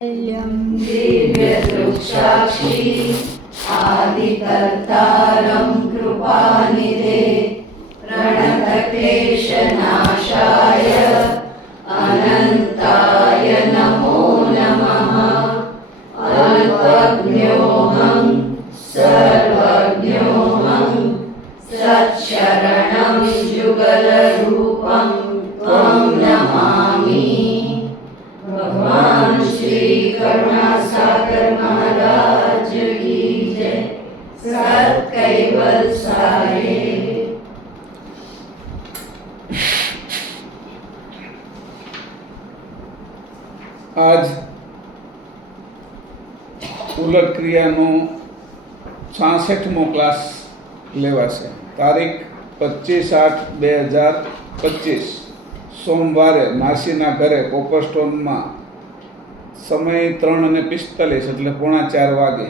दिव्यदृक्साक्षी आदिकर्तारं कृपानिधे प्रणतक्लेशनाशाय अनन्ताय नमो नमः। अल्पज्ञोऽहं सर्वज्ञोऽहं सत्शरणं युगलरूपं त्वं नमामि। भगवान श्री करुणासागर महाराज की जय। सत कैवल सारे। आज ઉલટ ક્રિયાનો 66મો ક્લાસ લેવાશે. તારીખ 25/8/2025 સોમવારે માસીના ઘરે કોપરસ્ટોનમાં. સમય 3:45 એટલે 3:45 વાગે.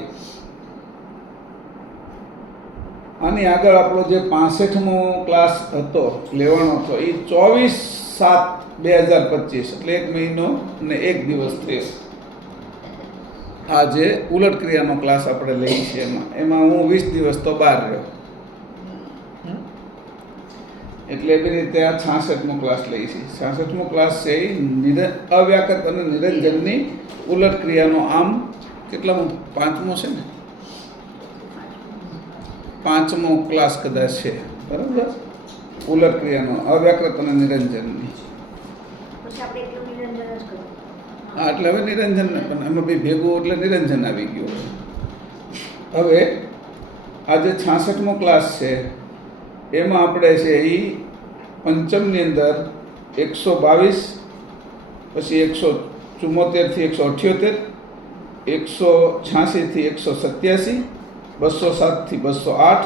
આની આગળ આપણો જે 65મો ક્લાસ હતો લેવાનો હતો એ 24/7/2025 એટલે 1 મહિનો ને 1 દિવસ થયો. આજે ઉલટ ક્રિયાનો ક્લાસ આપણે લઈએ છીએ. એમાં હું 20 દિવસ તો બહાર રહ્યો, એટલે એવી રીતે આ 66મો ક્લાસ લઈએ છીએ. 66મો ક્લાસ છે એ અવ્યાકૃત અને નિરંજનની ઉલટ ક્રિયાનો. આમ કેટલામો? 5મો છે ને? 5મો ક્લાસ કદાચ છે, બરાબર? ઉલટ ક્રિયાનો અવ્યાકૃત અને નિરંજનની. હા, એટલે હવે નિરંજન પણ એમાં બી ભેગું એટલે નિરંજન આવી ગયું. હવે આજે 66મો ક્લાસ છે. એમાં આપણે છે એ પંચમની અંદર 122, પછી 174 થી 178, 186 થી 187, 207 થી 208,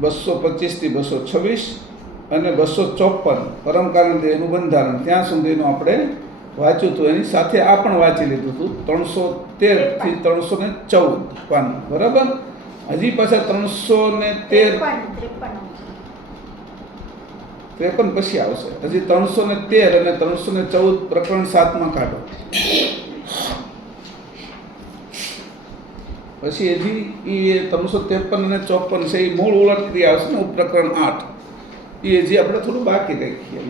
225 થી 226 અને 254 પરમકારણ દેહનું બંધારણ ત્યાં સુધીનું આપણે વાંચ્યું હતું. એની સાથે આ પણ વાંચી લીધું હતું 313 થી 314 પાન, બરાબર? હજી પાછા 353 પછી આવશે. હજી 313 અને 314 પ્રકરણ 7માં કાઢો. પછી હજી એ 353 અને 54 છે એ મૂળ ઉલટ ક્રિયા આવશે ને, પ્રકરણ 8 એ હજી આપણે થોડું બાકી રાખીએ.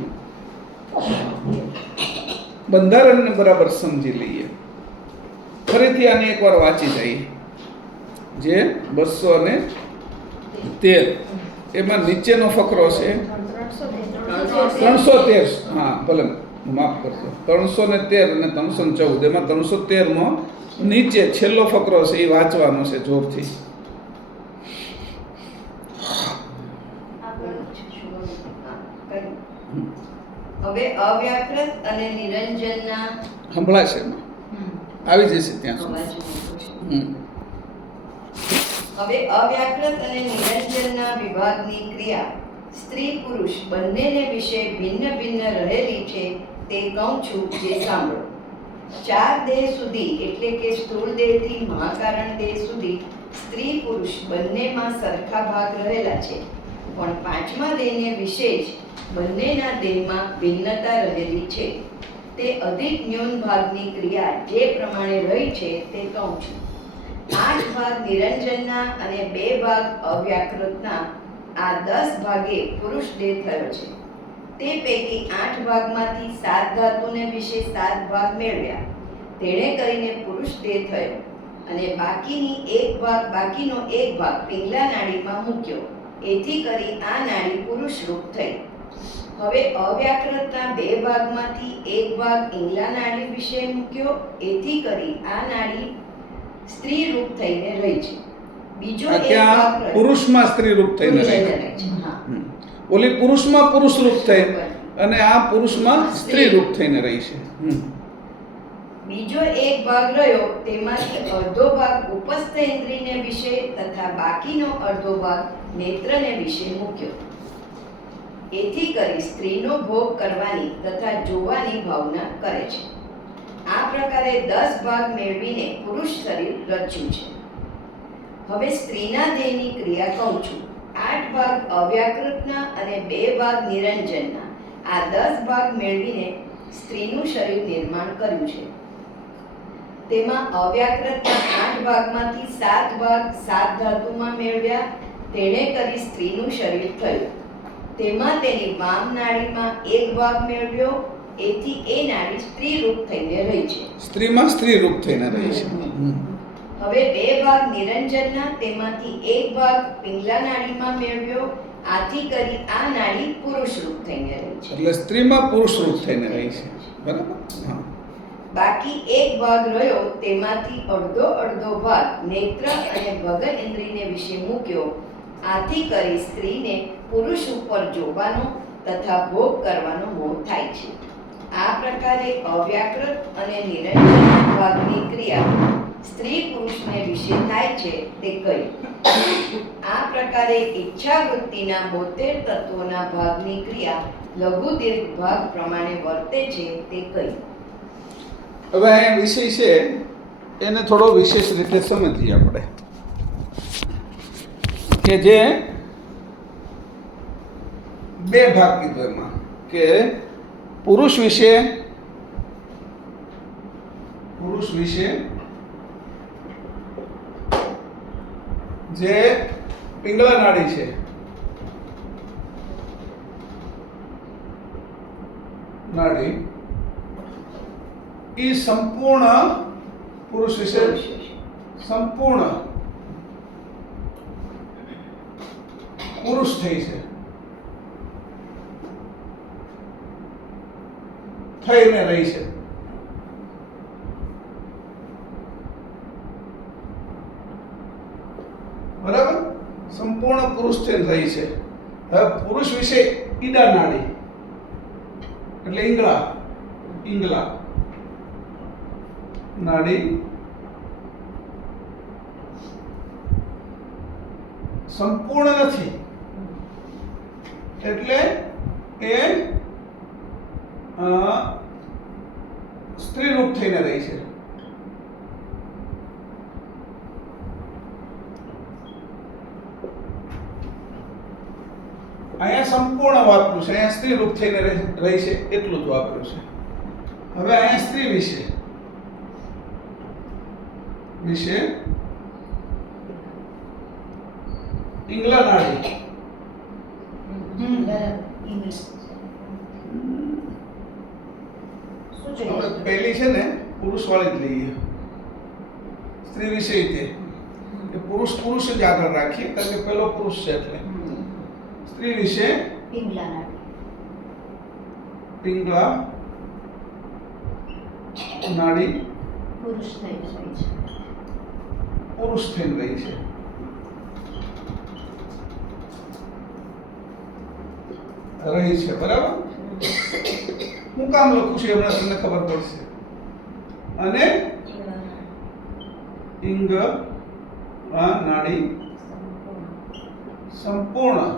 બંધારણને બરાબર સમજી લઈએ. ફરીથી આને એકવાર વાંચી જઈએ. જે 213 એમાં નીચેનો ફકરો છે 313. હા, ભલે માફ કરજો. 313 અને 314 એમાં 313માં નીચે છેલ્લો ફકરો છે એ વાંચવાનો છે જોરથી. હવે અવ્યાકૃત અને નિરંજનના સંભળાશે, આવી જશે ત્યાં સુધી. હવે અવ્યાકૃત અને નિરંજનના વિભાગની ક્રિયા સ્ત્રી પુરુષ બંનેને વિશે ભિન્ન ભિન્ન રહેલી છે તે કહું છું, જે સાંભળો. 4 દેહ સુધી એટલે કે સ્થૂળ દેહથી મહાકારણ દેહ સુધી સ્ત્રી પુરુષ બંનેમાં સરખા ભાગ રહેલા છે, પણ 5મા દેહને વિશે જ બંનેના દેહમાં ભિન્નતા રહેલી છે. તે અધિક ન્યૂન ભાગની ક્રિયા જે પ્રમાણે રહી છે તે કહું છું. 8 ભાગ નિરંજનના અને 2 ભાગ અવ્યાકૃતના, આ 10 ભાગે પુરુષ દેહ થયો છે. તે પૈકી 8 ભાગમાંથી 7 ધાતુને વિશે 7 ભાગ મેળવ્યા, તેણે કરીને પુરુષ દેહ થયો, અને બાકીનો એક ભાગ પિંગલા નાડીમાં મૂક્યો, એથી કરી આ નાડી પુરુષ રૂપ થઈ. હવે અવ્યાકૃતના 2 ભાગમાંથી એક ભાગ પિંગલા નાડી વિશે મૂક્યો, એથી કરી આ નાડી સ્ત્રી રૂપ થઈને રહી છે. બીજો એક ભાગ પુરુષમાં સ્ત્રી રૂપ થઈને રહી છે. ઓલી પુરુષમાં પુરુષ રૂપ થઈ અને આ પુરુષમાં સ્ત્રી રૂપ થઈને રહી છે. બીજો એક ભાગ રહ્યો, તેમાંથી અડધો ભાગ ઉપસ્થ ઇન્દ્રિયને વિશે તથા બાકીનો અડધો ભાગ નેત્રને વિશે મૂક્યો, એથી કરી સ્ત્રીનો ભોગ કરવાની તથા જોવાની ભાવના કરે છે. આ પ્રકારે 10 ભાગ મેળવીને પુરુષ શરીર રચ્યું છે. હવે સ્ત્રીના દેહની ક્રિયા કહું છું. 8 ભાગ અવ્યાકૃતના અને 2 ભાગ નિરંજનના, આ 10 ભાગ મેળવીને સ્ત્રીનું શરીર નિર્માણ કર્યું છે. તેમાં અવ્યાકૃતના 8 ભાગમાંથી 7 ભાગ 7 ધાતુમાં મેળવ્યા. તેણે કરી સ્ત્રીનું શરીર થયું. તેમાં તેની વામ નાડીમાં 1 ભાગ મેળવ્યો. એથી એ નાડી સ્ત્રી રૂપ થઈને રહી છે. સ્ત્રીમાં સ્ત્રી રૂપ થઈને રહી છે. હવે 2 ભાગ નિરંજનના, તેમાંથી 1 ભાગ પિંગલા નાડીમાં મેળવ્યો. આથી કરી આ નાડી પુરુષ રૂપ થઈને રહી છે. એટલે સ્ત્રીમાં પુરુષ રૂપ થઈને રહી છે. બરાબર. હા. બાકી 1 ભાગ રહ્યો, તેમાંથી અડધો ભાગ નેત્ર અને ભગન ઇન્દ્રિયને વિશે મૂક્યો. આથી કરી સ્ત્રીને પુરુષ ઉપર જોવાનો તથા ભોગ કરવાનો મોહ થાય છે. આ પ્રકારે અવ્યાકૃત અને નિરંજન ભાગની ક્રિયા સ્ત્રી પુરુષને વિશે થાય છે તે કહી. આ પ્રકારે ઈચ્છા વૃત્તિના 72 તત્વોના ભાગની ક્રિયા લઘુ દીર્ઘ ભાગ પ્રમાણે વર્તે છે તે કહી. હવે અહીંયા વિષય છે એને થોડો વિશેષ રીતે સમજીએ આપણે કે જે 2 ભાગ કીધું એમાં કે પુરુષ વિશે જે પિંગલા નાડી છે નાડી એ સંપૂર્ણ પુરુષ વિશે સંપૂર્ણ પુરુષ થઈ છે, થઈને રહી છે. બરાબર. સંપૂર્ણ પુરુષ થઈને રહી છે. હવે પુરુષ વિશે ઈડા નાડી એટલે ઈંગલા નાડી સંપૂર્ણ નથી એટલે એ સ્ત્રી રૂપ થઈને રહી છે. અહીંયા સંપૂર્ણ વાપર્યું છે, અહીંયા સ્ત્રી રૂપ થઈને રહી છે એટલું જ વાપર્યું છે. હવે અહીંયા સ્ત્રી વિશે પિંગલા નાડી પહેલી છે ને પુરુષ વાળી જ લઈએ. સ્ત્રી વિશે તે પુરુષ જ આગળ રાખીએ કારણ કે પેલો પુરુષ છે એટલે. સ્ત્રી વિશે પિંગલા નાડી પુરુષ થઈને રહી છે. બરાબર. હું કામ લખું છું એમના તમને ખબર પડશે. અને નાડી સંપૂર્ણ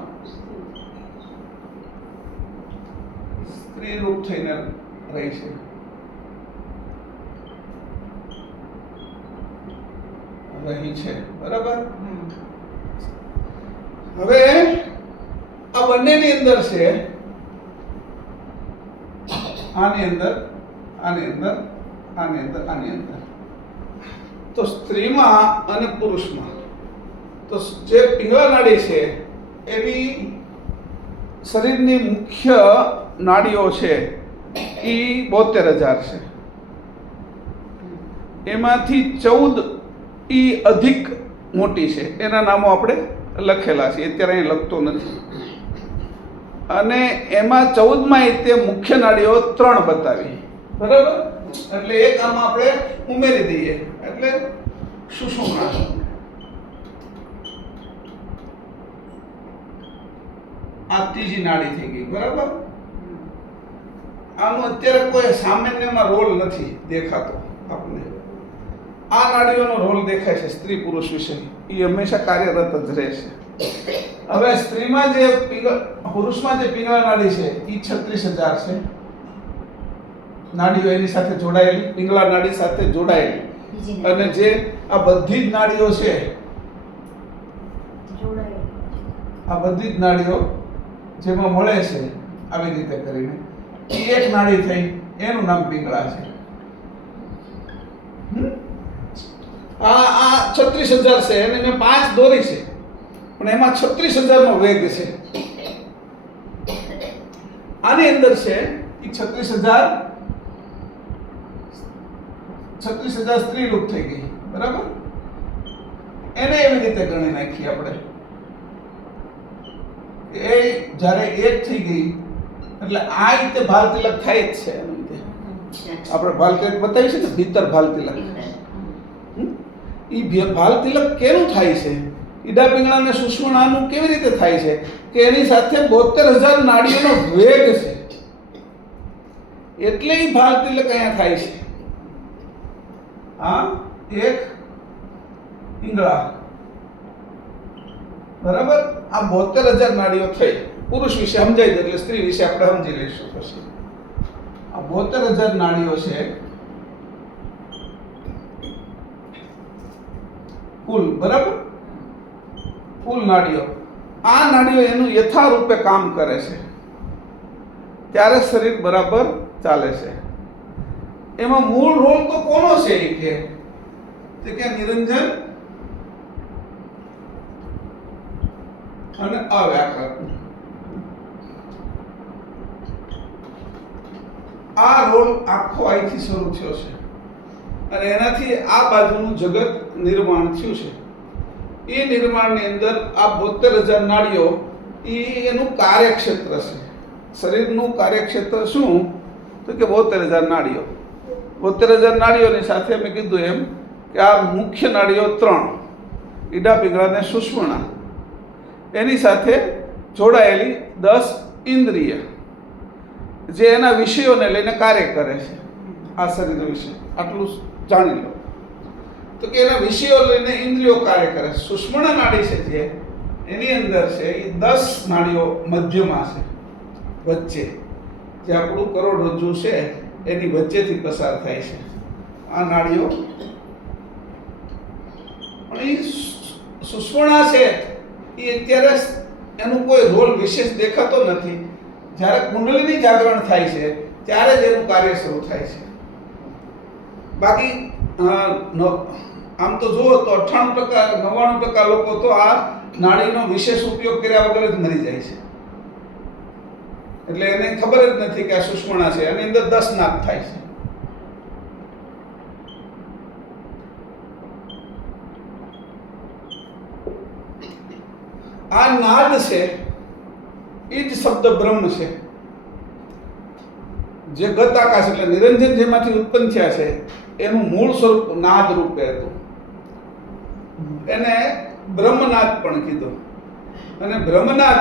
સ્ત્રી રૂપ થઈને રહી છે. બરાબર. હવે આ બંનેની અંદર છે, આની અંદર તો સ્ત્રીમાં અને પુરુષમાં તો જે પિંગલા નાડી છે એવી શરીરની મુખ્ય નાડીઓ છે એ 72,000 છે. એમાંથી 14 એ અધિક મોટી છે, એના નામો આપણે લખેલા છે, અત્યારે અહીં લખતો નથી. અને એમાં 14માં તે મુખ્ય નાડીઓ 3 બતાવી. બરાબર. એટલે એક આમાં આપણે ઉમેરી દઈએ એટલે સુષુમ્ના. આ ત્રીજી નાડી થઈ ગઈ. બરાબર. આનો અત્યારે કોઈ સામાન્યમાં રોલ નથી દેખાતો આપણને. આ નાડીઓનો રોલ દેખાય છે સ્ત્રી પુરુષ વિશે, એ હંમેશા કાર્યરત જ રહેશે. હવે સ્ત્રીમાં જે પુરુષમાં જે પિંગલા નાડી છે એ 36,000 છે નાડીઓ એની સાથે જોડાયેલી, પિંગલા નાડી સાથે જોડાયેલી. અને જે આ બધી જ નાડીઓ છે, આ બધી જ નાડીઓ જેમાં મળે છે આવી રીતે કરીને એ એક નાડી થઈ, એનું નામ પિંગલા છે. આ 36,000 છે અને મેં 5 દોરી છે, પણ એમાં 36,000 નો વેગ છે. આની અંદર છે એ 36,000 સ્ત્રી રૂપ થઈ ગઈ, બરાબર. એને એવી રીતે ગણી નાખી આપણે. એ જ્યારે એક થઈ ગઈ એટલે આ રીતે ભાલ તિલક થાય જ છે. એની રીતે આપણે ભાલ તિલક બતાવી છે ને, ભીતર ભાલ તિલક. એ ભાલ તિલક કેનું થાય છે? ઈડા પિંગળા અને સુષુમ્નાનું કેવી રીતે થાય છે કે એની સાથે 72,000 નાડીઓનો વેગ છે, એટલે એ ભાલ તિલક અહીંયા થાય છે. આ એક પિંગળા, બરાબર. આ 72,000 નાડીઓ થઈ. પુરુષ વિશે સમજાઈ દે એટલે સ્ત્રી વિશે આપણે સમજી લઈશું પછી. આ 72,000 નાડીઓ છે કુલ, બરાબર. કુલ નાડીઓ. આ નાડીઓ એનું યથારૂપે કામ કરે છે ત્યારે શરીર બરાબર ચાલે છે. એમાં મૂળ રોલ તો કોનો છે એ કે નિરંજન અને અવ્યાકરણ. આ રોલ આખો અહીંથી શરૂ થયો છે અને એનાથી આ બાજુનું જગત નિર્માણ થયું છે. એ નિર્માણની અંદર આ 72,000 નાડીઓ એનું કાર્યક્ષેત્ર છે. શરીરનું કાર્યક્ષેત્ર શું? તો કે 72,000 નાડીઓ. 72,000 નાડીઓની સાથે મેં કીધું એમ કે આ મુખ્ય નાડીઓ 3, ઈડા પિંગળા અને સુષુમ્ના, એની સાથે જોડાયેલી 10 ઇન્દ્રિય જે એના વિષયોને લઈને કાર્ય કરે છે. આ શરીર વિશે આટલું જાણી લો તો કે એના વિષયો લઈને ઇન્દ્રિયો કાર્ય કરે છે. સુષુમ્ના નાડી છે જે એની અંદર છે એ 10 નાડીઓ મધ્યમાં છે, વચ્ચે જે આપણું કરોડરજ્જુ છે એની વચ્ચેથી પસાર થાય છે આ નાડીઓ. પણ એ સુષુમ્ના છે એ અત્યારે એનું કોઈ રોલ વિશેષ દેખાતો નથી. જ્યારે કુંડલીની જાગરણ થાય છે ત્યારે જ એનું કાર્ય શરૂ થાય છે. બાકી આમ તો જુઓ તો 98% 99% લોકો તો આ નાડીનો વિશેષ ઉપયોગ કર્યા વગર જ મરી જાય છે. એટલે એને ખબર જ નથી કે આ સુષુમ્ના છે. એની અંદર 10 નાદ થાય છે. આ નાદ છે એ જ શબ્દ બ્રહ્મ છે, જે ગત આકાશ એટલે નિરંજન જેમાંથી ઉત્પન્ન થયા છે એનું મૂળ સ્વરૂપ નાદ રૂપે હતું. એને બ્રહ્મનાદ પણ કીધું. અને બ્રહ્મનાદ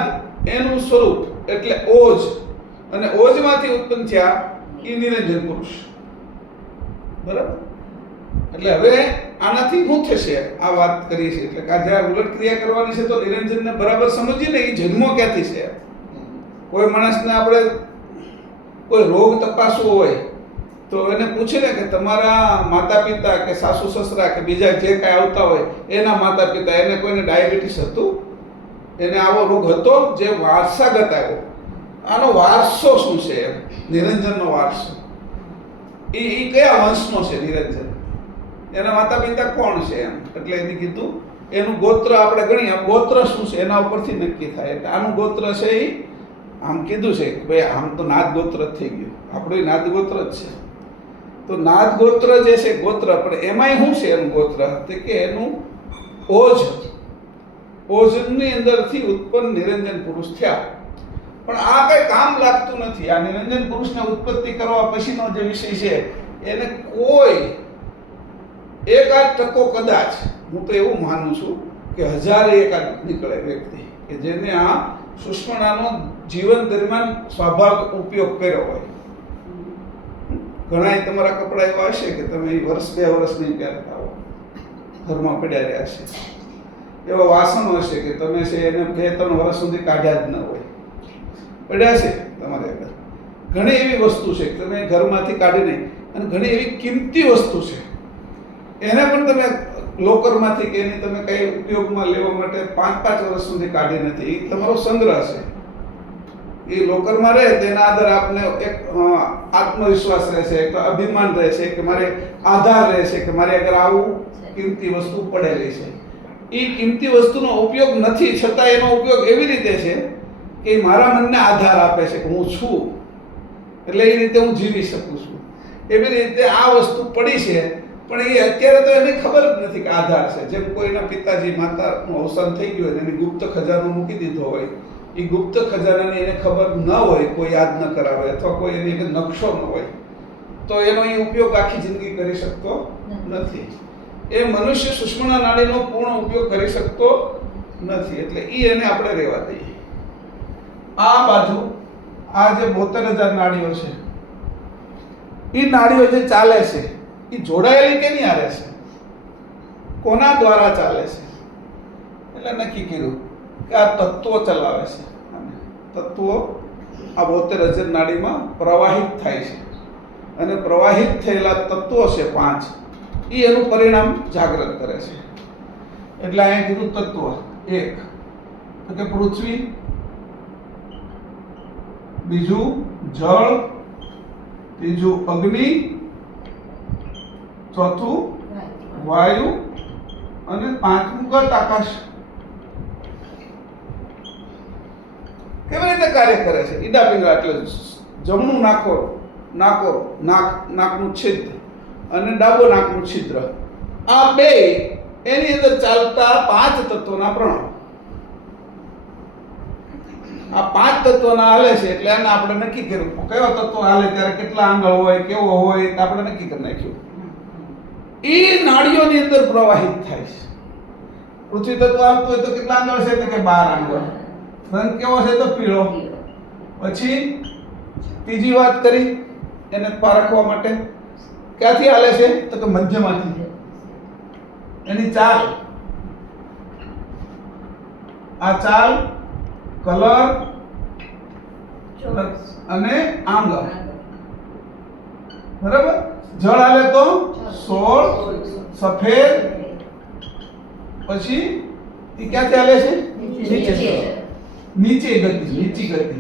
એનું સ્વરૂપ એટલે ઓજ, અને ઓજમાંથી ઉત્પન્ન થયા એ નિરંજન પુરુષ, બરાબર. એટલે હવે આનાથી શું થશે? આ વાત કરી છે એટલે કે જ્યારે ઉલટ ક્રિયા કરવાની છે તો નિરંજનને બરાબર સમજીને એ જન્મો ક્યાંથી છે. કોઈ માણસને આપણે કોઈ રોગ તપાસવો હોય તો એને પૂછે ને કે તમારા માતા પિતા કે સાસુ સસરા કે બીજા જે કાંઈ આવતા હોય એના માતા પિતા, એને કોઈને ડાયાબિટીસ હતું, એને આવો રોગ હતો જે વારસાગત આવ્યો, આનો વારસો શું છે? નિરંજનનો વારસો એ કયા વંશનો છે? નિરંજન એના માતા પિતા કોણ છે? એટલે એને કીધું એનું ગોત્ર આપણે ગણીએ. ગોત્ર શું છે એના ઉપરથી નક્કી થાય. એટલે આનું ગોત્ર છે એ આમ કીધું છે કે ભાઈ આમ તો નાદ ગોત્ર જ થઈ ગયું, આપણું નાદ ગોત્ર જ છે. તો નાદ ગોત્ર જે છે ગોત્ર, પણ એમાંય શું છે એનું ગોત્ર? તો કે એનું ઓજ, ઓજની અંદરથી ઉત્પન્ન નિરંજન પુરુષ થયા. પણ આ કઈ કામ લાગતું નથી. આ નિરંજન પુરુષને ઉત્પત્તિ કરવા પછીનો જે વિષય છે એને કોઈ 1% કદાચ, હું તો એવું માનું છું કે 1001 નીકળે વ્યક્તિ કે જેને આ સુષુમ્નાનો જીવન દરમિયાન સ્વાભાવિક ઉપયોગ કર્યો હોય. ઘણા તમારા કપડા એવા હશે કે તમે વર્ષ 2 વર્ષ નહીં પહેરતા હો, ઘરમાં પડ્યા રહ્યા છે. એવા વાસણો હશે કે તમે છે એને 2-3 વર્ષ સુધી કાઢ્યા જ ન હોય, પડ્યા છે તમારે આગળ. ઘણી એવી વસ્તુ છે કે તમે ઘરમાંથી કાઢી નહીં, અને ઘણી એવી કિંમતી વસ્તુ છે એને પણ તમે લોકરમાંથી કે એની તમે કઈ ઉપયોગમાં લેવા માટે 5-5 વર્ષ સુધી કાઢી નથી. એ તમારો સંગ્રહ છે. એ લોકરમાં રહે તેના આધારે આપને એક આત્મવિશ્વાસ રહેશે, એક અભિમાન રહેશે કે મારે આધાર રહેશે કે મારે અગર આવું કિંમતી વસ્તુ પડેલી છે. એ કિંમતી વસ્તુનો ઉપયોગ નથી, છતાં એનો ઉપયોગ એવી રીતે છે કે એ મારા મનને આધાર આપે છે કે હું છું, એટલે એ રીતે હું જીવી શકું છું. એવી રીતે આ વસ્તુ પડી છે, પણ એ અત્યારે તો એને ખબર જ નથી કે આધાર છે. જેમ કોઈના પિતાજી માતાનું અવસાન થઈ ગયું હોય એની ગુપ્ત ખજાનો મૂકી દીધો હોય, એ ગુપ્ત ખજાનાની એને ખબર ન હોય, કોઈ યાદ ન કરાવે અથવા કોઈ એની નકશો ન હોય, તો એનો એ ઉપયોગ આખી જિંદગી કરી શકતો નથી. એ મનુષ્ય સુષુમ્ના નાડીનો પૂર્ણ ઉપયોગ કરી શકતો નથી, એટલે એ એને આપણે રહેવા દઈએ. આ બાજુ આ જે 72,000 નાડીઓ છે, એ નાડીઓ જે ચાલે છે એ જોડાયેલી કેની હારે છે, કોના દ્વારા ચાલે છે? એટલે નક્કી કર્યું કે આ તત્વો ચલાવે છે. તત્વો આ 72,000 નાડીમાં પ્રવાહિત થાય છે, અને પ્રવાહિત થયેલા તત્વો છે 5, એ એનું પરિણામ જાગૃત કરે છે. એટલે અહીંયા કીધું તત્વ 1 તો કે પૃથ્વી, બીજું જળ, ત્રીજું અગ્નિ, ચોથું વાયુ અને પાંચમું ગત આકાશ. કેવી રીતે કાર્ય કરે છે? ઈડા પિંગળા એટલે જમણું નાકનું છિદ્ર અને ડાબો નાકનું છિદ્ર, આ બે એની અંદર ચાલતા 5 તત્વોના પ્રણવ. આ 5 તત્વોના હાલે છે, એટલે આને આપણે નક્કી કર્યું કયો તત્વ હાલે ત્યારે કેટલા આંગળ હોય, કેવો હોય, આપણે નક્કી કરી નાખ્યું. એ નાડીઓની અંદર પ્રવાહિત થાય છે. પૃથ્વી તત્વ આવતું હોય તો કેટલા આંગળ છે? તો કે 12 આંગળ. રંગ કેવો છે? તો પીળો. પછી ત્રીજી વાત કરી એને પારખવા માટે, ક્યાંથી હાલે છે? તો કે મધ્યમાંથી. એની ચાલ, આ ચાલ, કલર અને આંગ, બરાબર. જળ હાલે તો 16, સફેદ. પછી એ ક્યાંથી હાલે છે? નીચે ગતિ, નીચી ગતિ,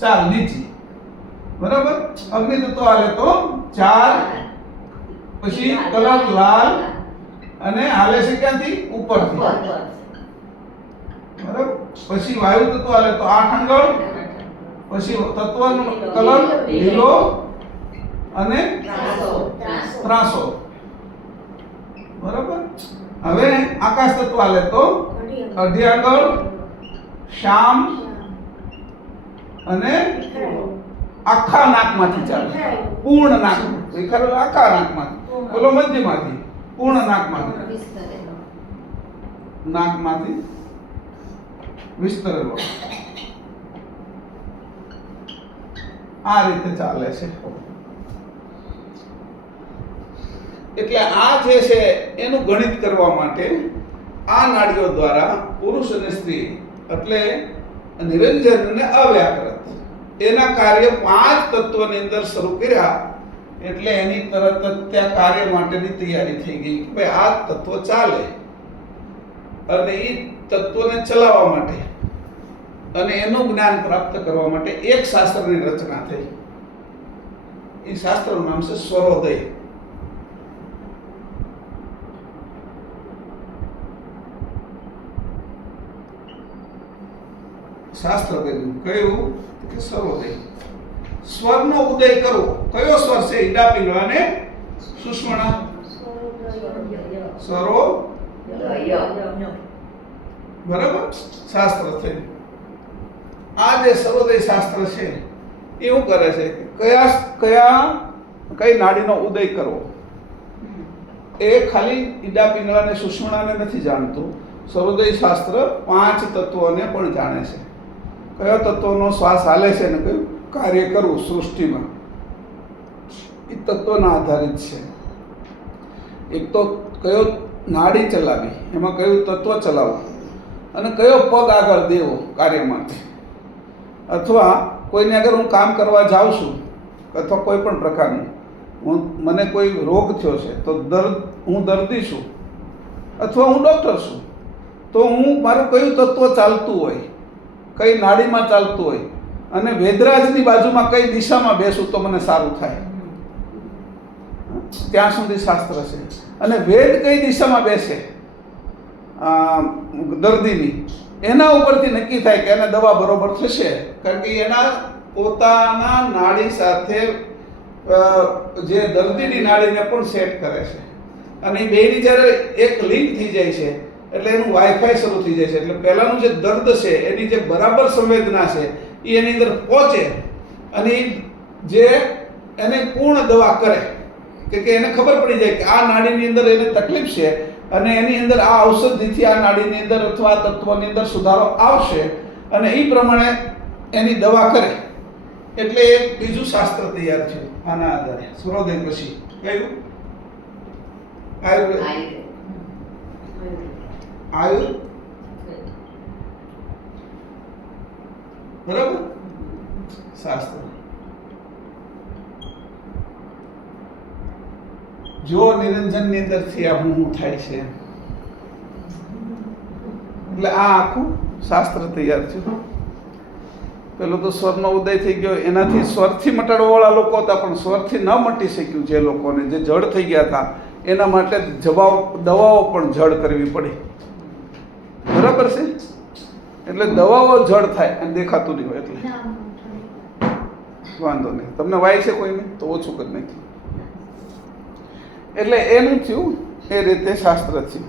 ચાલ નીચી, બરાબર. અગ્નિ તત્વ હાલે તો 4, પછી કલર લાલ અને હાલે છે ક્યાંથી? ઉપરથી, બરાબર. પછી વાયુ તત્વ હાલે તો 8 આંગળ, પછી તત્વનો કલર લીલો અને ત્રાસો, બરાબર. હવે આકાશ તત્વ હાલે તો 2.5 આંગળ, શ્યામ અને આખા નાકમાંથી ચાલે, પૂર્ણ નાક, ખરેખર આખા નાકમાંથી, બોલો મધ્યમાંથી, પૂર્ણ નાકમાંથી વિસ્તરેલો, આ રીતે ચાલે છે. એટલે આ જે છે એનું ગણિત કરવા માટે આ નાડીઓ દ્વારા પુરુષ અને સ્ત્રી એટલે નિરંજન અને અવ્યાકૃત એના કાર્ય 5 તત્વની અંદર શરૂ કર્યા, એટલે એની તરત જ ત્યાં કાર્ય માટેની તૈયારી થઈ ગઈ કે ભાઈ આ તત્વ ચાલે, અને એ તત્વને ચલાવવા માટે અને એનું જ્ઞાન પ્રાપ્ત કરવા માટે એક શાસ્ત્રની રચના થઈ. એ શાસ્ત્રનું નામ છે સ્વરોદય. શાસ્ત્ર કયું કે સર્વોદય, સ્વરનો ઉદય કરવો. કયો સ્વર છે? ઈડા પિંગળા અને સુષુમ્ના. બરાબર, શાસ્ત્ર છે. આ જે સર્વોદય શાસ્ત્ર છે એ શું કરે છે? કઈ નાડીનો ઉદય કરવો એ ખાલી ઈડા પિંગળા અને સુષુમ્નાને નથી જાણતું. સર્વોદય શાસ્ત્ર 5 તત્વોને પણ જાણે છે. કયો તત્વનો શ્વાસ હાલે છે ને કયું કાર્ય કરવું સૃષ્ટિમાં, એ તત્વના આધારિત છે. એક તો કયો નાડી ચલાવી, એમાં કયું તત્વ ચલાવવું, અને કયો પગ આગળ દેવો કાર્ય માટે. અથવા કોઈને અગર હું કામ કરવા જાઉં છું, અથવા કોઈ પણ પ્રકારનું મને કોઈ રોગ થયો છે તો હું દર્દી છું અથવા હું ડૉક્ટર છું, તો હું મારું કયું તત્વ ચાલતું હોય, કઈ નાડીમાં ચાલતું હોય, અને વેદરાજની બાજુમાં કઈ દિશામાં બેસું તો મને સારું થાય, ત્યાં સુધી શાસ્ત્ર છે. અને વેદ કઈ દિશામાં બેસે દર્દીની, એના ઉપરથી નક્કી થાય કે એને દવા બરોબર થશે, કારણ કે એના પોતાના નાડી સાથે જે દર્દીની નાડીને પણ સેટ કરે છે. અને એ બેની જ્યારે એક લિંક થઈ જાય છે એટલે એનું વાઈફાઈ શરૂ થઈ જાય છે. એટલે પહેલાનું જે દર્દ છે એની જે બરાબર સંવેદના છે એ એની અંદર પહોંચે અને જે એને પૂર્ણ દવા કરે કે એને ખબર પડી જાય કે આ નાડીની અંદર એને તકલીફ છે અને એની અંદર આ ઔષધિથી આ નાડીની અંદર અથવા આ તત્વની અંદર સુધારો આવશે અને એ પ્રમાણે એની દવા કરે. એટલે એક બીજું શાસ્ત્ર તૈયાર થયું આના આધારે. સૂર્યોદય પછી કયું? આયુ બરાબર શાસ્ત્ર. જો નિરંજનની અંદરથી આ હું થાય છે એટલે આ આખું શાસ્ત્ર તૈયાર થયું. પેલો તો સ્વરનો ઉદય થઈ ગયો, એનાથી સ્વરથી મટાડવાવાળા લોકો હતા પણ સ્વરથી ન મટી શક્યું જે લોકોને, જે જડ થઈ ગયા હતા એના માટે દવાઓ પણ જડ કરવી પડી. બરાબર છે? એટલે દવાઓ જડ થાય અને દેખાતું નહીં હોય એટલે વાંધો નહીં. તમને વાય છે કોઈને તો ઓછું કરી નાખ્યું. એટલે એનું થયું એ રીતે શાસ્ત્ર થયું.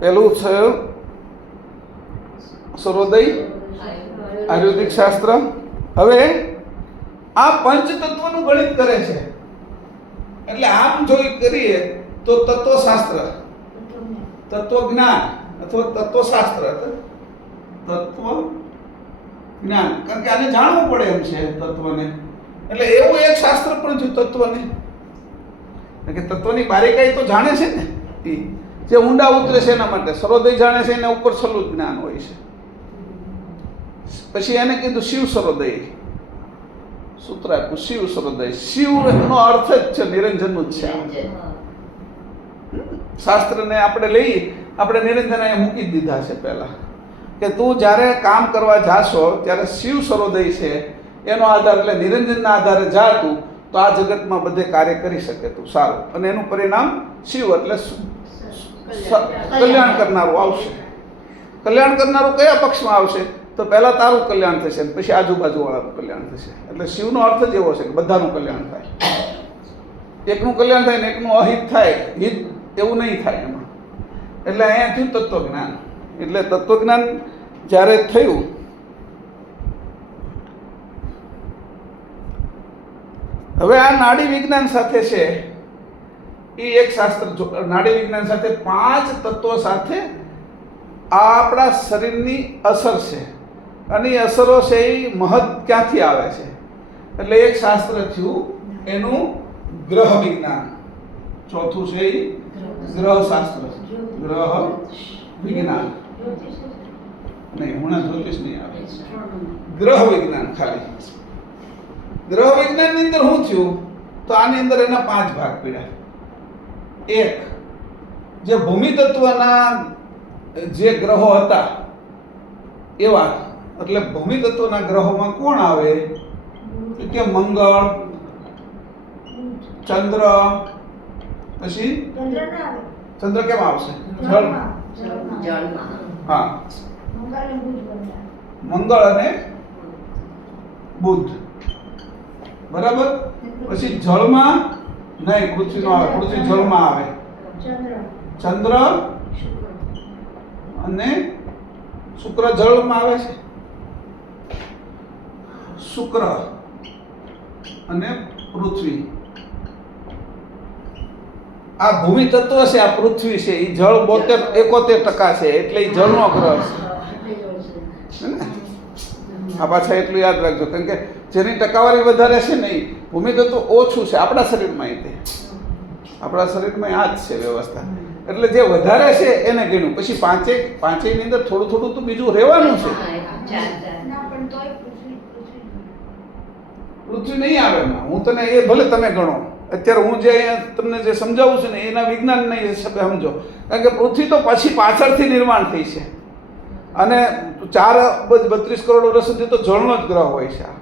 પેલું છે સૂર્યોદય આયુર્વેદિક શાસ્ત્ર. હવે આ પંચતત્વનું ગણિત કરે છે એટલે આમ જોઈ કરીએ તો તત્વશાસ્ત્ર, તત્વજ્ઞાન અથવા તત્વશાસ્ત્ર, તત્વજ્ઞાન, કારણ કે આને જાણવું પડે એમ છે તત્વને. એટલે એવું એક શાસ્ત્ર પણ છે તત્વને, કે તત્વની બારીકાઈ તો જાણે છે ને, જે ઊંડા ઉતરે છે એના માટે. સરોદય જાણે છે એના ઉપર છેલ્લું જ્ઞાન હોય છે. પછી એને કીધું શિવ સરોદય, સૂત્ર આપ્યું શિવ સરોદય. શિવ નો અર્થ જ છે નિરંજનનું જ છે. શાસ્ત્રને આપણે લઈ આપણે નિરંજન અહીંયા મૂકી દીધા છે પહેલા, કે તું જ્યારે કામ કરવા જાશો ત્યારે શિવ સરોદય છે એનો આધાર, એટલે નિરંજનના આધારે જા તું તો આ જગતમાં બધે કાર્ય કરી શકે તું સારું, અને એનું પરિણામ શિવ એટલે કલ્યાણ કરનારું આવશે. કલ્યાણ કરનારું કયા પક્ષમાં આવશે? તો પહેલા તારું કલ્યાણ થશે પછી આજુબાજુ વાળાનું કલ્યાણ થશે. એટલે શિવનો અર્થ જ એવો છે કે બધાનું કલ્યાણ થાય. એકનું કલ્યાણ થાય ને એકનું અહિત થાય, હિત એવું નહીં થાય એમાં. એટલે અહીંયા થયું તત્વજ્ઞાન. એટલે તત્વજ્ઞાન જ્યારે થયું હવે આ નાડી વિજ્ઞાન સાથે છે એ એક શાસ્ત્ર. નાડી વિજ્ઞાન સાથે 5 તત્વો સાથે આ આપણા શરીરની અસર છે અને એ અસરો છે એ મહદ ક્યાંથી આવે છે. એટલે એક શાસ્ત્ર થયું એનું ગ્રહ વિજ્ઞાન. ચોથું છે એ ગ્રહ શાસ્ત્ર, ગ્રહ વિજ્ઞાન નહીં, હમણાં જ્યોતિષ નહીં આવે, ગ્રહ વિજ્ઞાન ખાલી. ગ્રહ વિજ્ઞાનની અંદર શું થયું તો આની અંદર એના 5 ભાગ પડ્યા. એક, જે ભૂમિ તત્વના જે ગ્રહો હતા એવા, એટલે ભૂમિ તત્વના ગ્રહોમાં કોણ આવે કે મંગળ, ચંદ્ર, પછી ચંદ્ર કેમ આવશે? હા, મંગળ અને બુધ. બરાબર. પછી જળમાં નહીં, પૃથ્વી નો આવે, પૃથ્વી જળમાં આવે. ચંદ્ર અને શુક્ર જળમાં આવે છે. શુક્ર અને પૃથ્વી, આ ભૂમિ તત્વ છે, આ પૃથ્વી છે, એ જળ 71% છે, એટલે એ જળનો ગ્રહ છે. આ પાછા એટલું યાદ રાખજો, કારણ કે જેની ટકાવારી વધારે છે ને એ ભૂમિ તત્વ ઓછું છે આપણા શરીરમાં. આપણા શરીરમાં આ જ છે વ્યવસ્થા. એટલે જે વધારે છે એને ગણ્યું. પછી પાંચેયની અંદર થોડું થોડું તો બીજું રહેવાનું છે. પૃથ્વી નહીં આવે એમાં. હું તને એ ભલે તમે ગણો, અત્યારે હું જે અહીંયા તમને જે સમજાવું છું ને એના વિજ્ઞાન નહીં હિસાબે સમજો, કારણ કે પૃથ્વી તો પછી પાછળથી નિર્માણ થઈ છે. અને 4,32 કરોડ વર્ષ સુધી તો જળનો જ ગ્રહ હોય છે આ.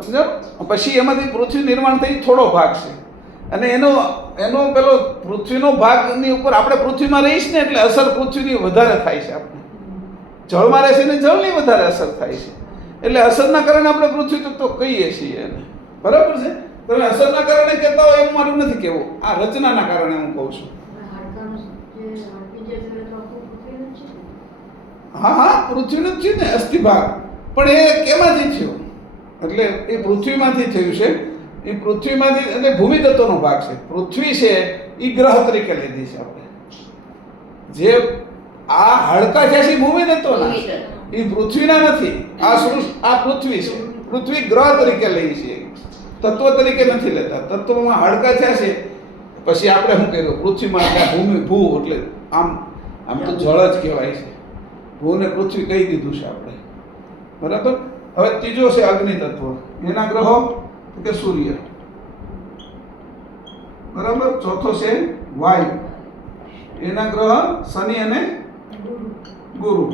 સમજો? પછી એમાંથી પૃથ્વી નિર્માણ થઈ થોડો ભાગ છે, અને એનો પેલો પૃથ્વીનો ભાગની ઉપર આપણે પૃથ્વીમાં રહીશ ને એટલે અસર પૃથ્વીની વધારે થાય છે. આપણે જળમાં રહેશે ને જળની વધારે અસર થાય છે, એટલે અસરના કારણે આપણે પૃથ્વી તત્વ કહીએ છીએ એને. બરાબર છે? તમે અસરના કારણે કહેતા હોય એવું મારું નથી કહેવું, આ રચનાના કારણે હું કહું છું. હા, પૃથ્વીનું જ છે ને અસ્થિ ભાગ, પણ એ કેમાંથી થયું? એટલે એ પૃથ્વીમાંથી થયું છે. એ પૃથ્વીમાંથી એટલે ભૂમિ તત્વનો ભાગ છે. પૃથ્વી છે એ ગ્રહ તરીકે લીધી છે આપણે. જે આ હાડકા છે એ ભૂમિ તત્વના, એ પૃથ્વીના નથી. આ પૃથ્વી છે. પૃથ્વી ગ્રહ તરીકે લઈ છે, તત્વ તરીકે નથી લેતા. તત્વમાં હાડકા થયા છે, પછી આપણે શું કર્યું? પૃથ્વીમાં ભૂમિ ભૂ એટલે આમ તો જળ જ કહેવાય છે. ભૂને પૃથ્વી કહી દીધું છે આપણે. બરાબર. હવે ત્રીજો છે અગ્નિ તત્વ. એના ગ્રહો કે સૂર્ય. બરાબર. ચોથો છે વાયુ. એના ગ્રહ શનિ અને ગુરુ.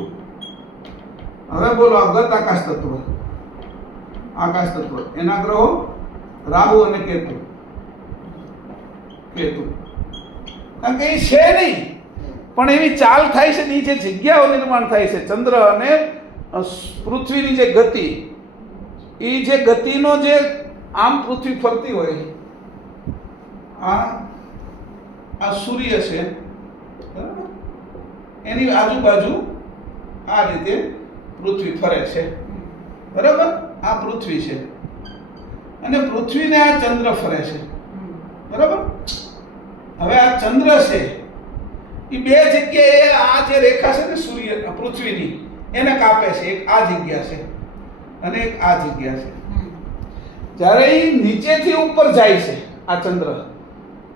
હવે બોલો અગત આકાશ તત્વ. આકાશ તત્વ એના ગ્રહો રાહુ અને કેતુ. કારણ કે એ છે નહીં, પણ એવી ચાલ થાય છે, ની જે જગ્યાઓ નિર્માણ થાય છે, ચંદ્ર અને પૃથ્વીની જે ગતિ, એ જે ગતિનો જે આમ પૃથ્વી ફરતી હોય, આ સૂર્ય છે, બરાબર, એની આજુબાજુ આ રીતે પૃથ્વી ફરે છે. બરાબર. આ પૃથ્વી છે અને પૃથ્વીને આ ચંદ્ર ફરે છે. બરાબર. હવે આ ચંદ્ર છે એ બે જગ્યાએ આ જે રેખા છે ને સૂર્ય પૃથ્વીની એને કાપે છે. એક આ જગ્યા છે અને એક આ જગ્યા છે. જ્યારે એ નીચેથી ઉપર જાય છે આ ચંદ્ર,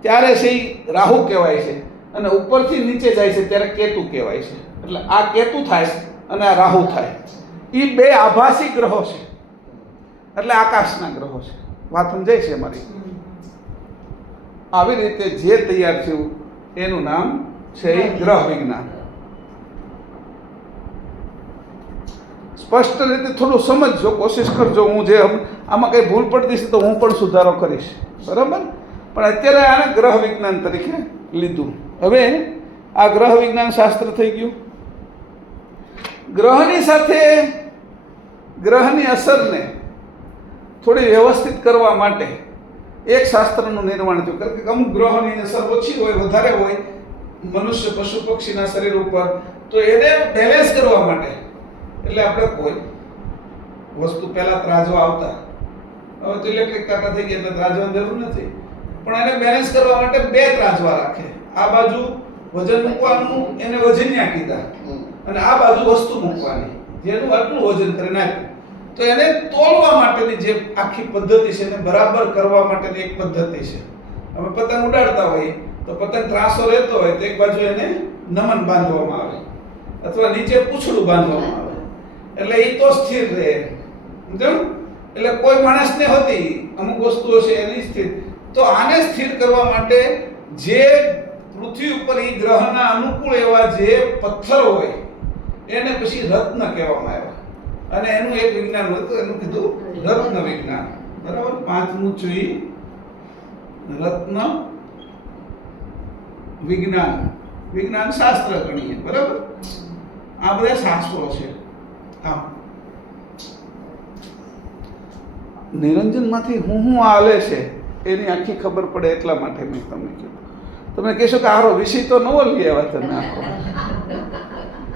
ત્યારે છે એ રાહુ કહેવાય છે, અને ઉપરથી નીચે જાય છે ત્યારે કેતુ કહેવાય છે. એટલે આ કેતુ થાય અને આ રાહુ થાય. એ બે આભાસી ગ્રહો છે, એટલે આકાશના ગ્રહો છે. વાત સમજાય છે મારી? આવી રીતે જે તૈયાર થયું એનું નામ છે ગ્રહ વિજ્ઞાન. સ્પષ્ટ રીતે થોડું સમજજો, કોશિશ કરજો. હું જે આમાં કંઈ ભૂલ પડતી છે તો હું પણ સુધારો કરીશ. બરાબર. પણ અત્યારે આને ગ્રહ વિજ્ઞાન તરીકે લીધું. હવે આ ગ્રહ વિજ્ઞાન શાસ્ત્ર થઈ ગયું. ગ્રહની સાથે ગ્રહની અસરને થોડી વ્યવસ્થિત કરવા માટે એક શાસ્ત્રનું નિર્માણ થયું. કારણ કે અમુક ગ્રહોની અસર ઓછી હોય, વધારે હોય મનુષ્ય, પશુ, પક્ષીના શરીર ઉપર, તો એને બેલેન્સ કરવા માટે એટલે આપણે કોઈ વસ્તુ પહેલા ત્રાજવા આવતા, હવે તો ઇલેક્ટ્રિક કાંટા થઈ ગયા એટલે ત્રાજવાની જરૂર નથી, પણ એને બેલેન્સ કરવા માટે બે ત્રાજવા રાખે. આ બાજુ વજન મૂકવાનું એને વજનિયા કીધા, અને આ બાજુ વસ્તુ મૂકવાની જેનું આટલું વજન કરી નાખ્યું. તો એને તોલવા માટેની જે આખી પદ્ધતિ છે એને બરાબર કરવા માટેની એક પદ્ધતિ છે. અમે પતંગ ઉડાડતા હોઈએ તો પતંગ ત્રાસો રહેતો હોય તો એક બાજુ એને નમન બાંધવામાં આવે અથવા નીચે પૂંછડું બાંધવામાં આવે, એટલે એ તો સ્થિર રહે. સમજો? એટલે કોઈ માણસને હોતી અમુક વસ્તુઓ છે એની સ્થિર. તો આને સ્થિર કરવા માટે જે પૃથ્વી ઉપર એ ગ્રહના અનુકૂળ એવા જે પથ્થર હોય એને પછી રત્ન કહેવામાં આવ્યા, અને એનું એક વિજ્ઞાન હતું, એનું કીધું રત્ન વિજ્ઞાન. બરાબર. પાંચમું છે રત્ન વિજ્ઞાન. વિજ્ઞાન શાસ્ત્ર ગણીએ. બરાબર. આ બધા શાસ્ત્રો છે. હા, નિરંજનમાંથી હું હાલે છે એની આખી ખબર પડે એટલા માટે મેં તમને કીધું. તમે કહેશો કે આરો વિષય તો નવો લઈ આવ્યા તમે આખો.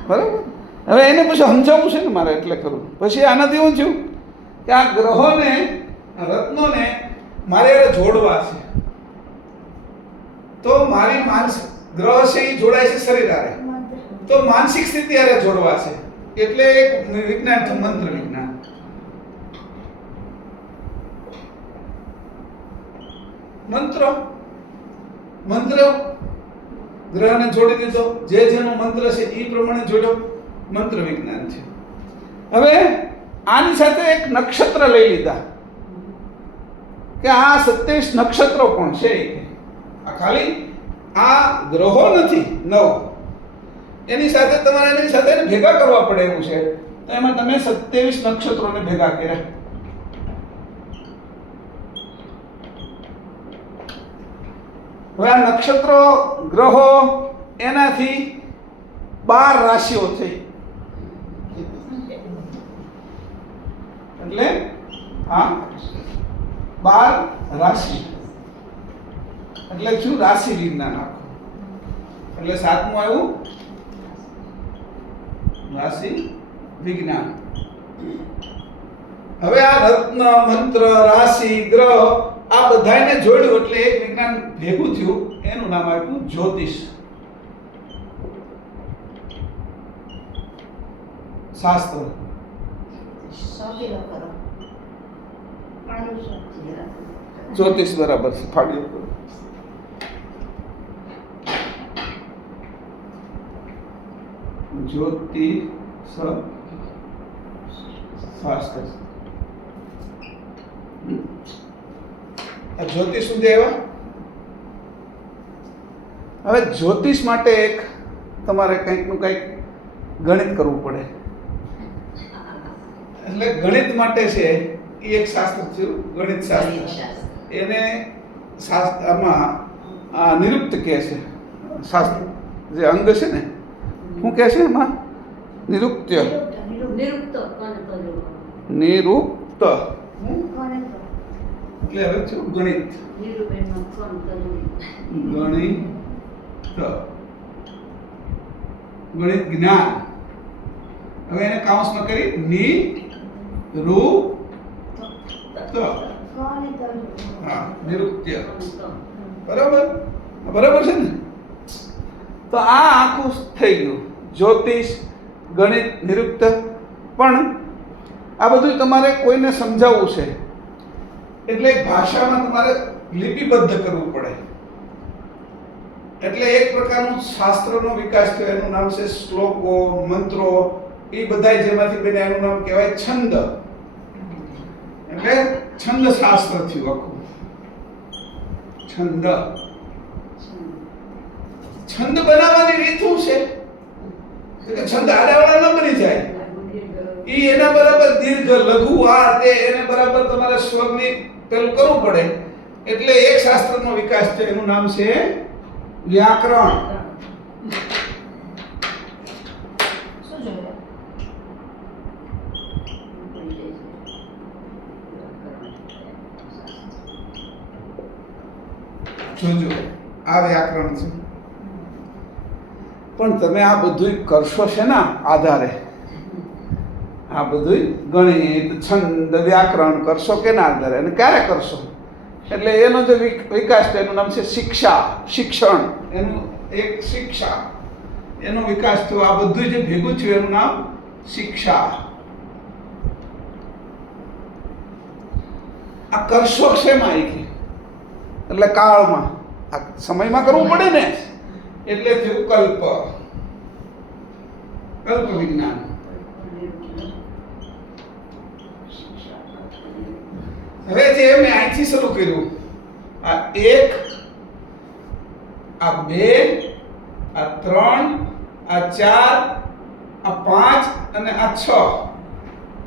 બરાબર. હવે એને પછી સમજાવવું છે ને મારે, એટલે કરું. પછી આનાથી એવું થયું કે આ ગ્રહોને, રત્નોને મારે જોડવા છે. તો મારી માનસિક ગ્રહ છે એ જોડાય છે શરીર હારે, તો માનસિક સ્થિતિ હારે જોડવા છે. એટલે એક વિજ્ઞાન છે મંત્ર વિજ્ઞાન. મંત્ર ગ્રહને જોડી દીધો, જે જેનો મંત્ર છે એ પ્રમાણે જોડ્યો, મંત્ર વિજ્ઞાન છે. હવે આની સાથે એક નક્ષત્ર લઈ લીધા કે આ 27 નક્ષત્રો પણ છે. આ ખાલી આ ગ્રહો નથી 9, એની સાથે તમારે એની સાથે એને ભેગા કરવા પડે એવું છે. તો એમાં તમે 27 નક્ષત્રોને ભેગા કર્યા. હવે આ નક્ષત્રો, ગ્રહો, એનાથી 12 રાશિઓ થઈ. એટલે આ 12 રાશિ એટલે શું? રાશિ વિજ્ઞાન આખું. એટલે 7મું આવ્યું રાશિ વિજ્ઞાન. હવે આ રત્ન, મંત્ર, રાશિ, ગ્રહ આ બધાને જોડ્યું એટલે એક વિજ્ઞાન ભેગું થયું. એનું નામ આપ્યું જ્યોતિષ શાસ્ત્ર. જ્યોતિષ બરાબર છે, ફાડ્યું કરો. જ્યોતિષ શાસ્ત્ર. આ જ્યોતિષ સુધી આવ્યા. હવે જ્યોતિષ માટે એક તમારે કંઈકનું કંઈક ગણિત કરવું પડે. એટલે ગણિત માટે છે એ એક શાસ્ત્ર છે, ગણિત શાસ્ત્ર. એને આમાં આ નિરુક્ત કહે છે. શાસ્ત્ર જે અંગ છે ને, શું કહે છે એમાં? નિરુક્ત્ય. નિરુક્ત એટલે હવે શું? ગણિત. ગણિત જ્ઞાન. હવે એને કાઉન્સમાં કરી નિરુક્ત્ય. બરાબર બરાબર છે ને? તો આ આખું થઈ ગયું જ્યોતિષ, ગણિત, નિરુક્ત. પણ આ બધું તમારે કોઈને સમજાવવું છે એટલે એક ભાષામાં તમારે લિપિબદ્ધ કરવું પડે. એટલે એક પ્રકારનું શાસ્ત્રનો વિકાસ થયો. એનું નામ છે શ્લોકો, મંત્રો, એ બધા જેમાંથી બને એનું નામ કહેવાય છંદ. એટલે છંદ શાસ્ત્ર થયું આખું. છંદ. છંદ બનાવવાની રીત શું છે કે છંદ આડાવાળા ન બની જાય. ઈ એના બરાબર દીર્ઘ, લઘુ, આ તે એને બરાબર તમારે સ્વરની પેલું કરવું પડે. એટલે એક શાસ્ત્રનો વિકાસ થયો. એનું નામ છે વ્યાકરણ. જોજો આ વ્યાકરણ છે. પણ તમે આ બધું કરશો છે ને આધારે, આ બધું ગણિત, છંદ, વ્યાકરણ કરશો કે ના આધારે, અને ક્યારે કરશો? એટલે એનો જે વિકાસ છે એનું નામ છે શિક્ષા, શિક્ષણ. એનું એક શિક્ષા, એનો વિકાસ થયો. આ બધું જે ભેગું થયું એનું નામ શિક્ષા. આ કરશો શેમાં આવી? એટલે કાળમાં, આ સમયમાં કરવું પડે ને. એટલે થયું કલ્પ. કલ્પ વિજ્ઞાન. હવે જે મેં અહીંથી શરૂ કર્યું, આ 1, આ 2, આ 3, આ 4, આ 5 અને આ 6,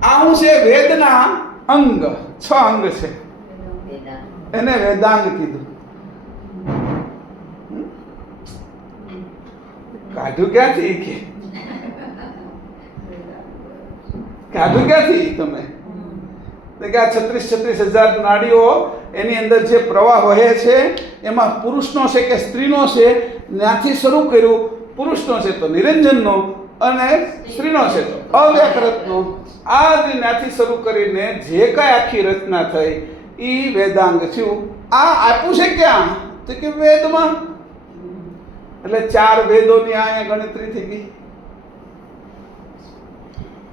આ શું છે? વેદના અંગ. 6 અંગ છે. એને વેદાંગ કીધું. કાઢું ક્યાંથી? કે કાઢું ક્યાંથી તમે? કે આ 36,000 નાડીઓ, એની અંદર જે પ્રવાહ વહે છે એમાં પુરુષનો છે કે સ્ત્રીનો છે, ત્યાંથી શરૂ કર્યું. પુરુષનો છે તો નિરંજનનો, અને સ્ત્રીનો છે તો અવ્યાકૃતનો. આ જ ત્યાંથી શરૂ કરીને જે કાંઈ આખી રચના થઈ એ વેદાંગ થયું. આ આપ્યું છે ક્યાં? તો કે વેદમાં. એટલે 4 વેદોની અહીંયા ગણતરી થઈ ગઈ.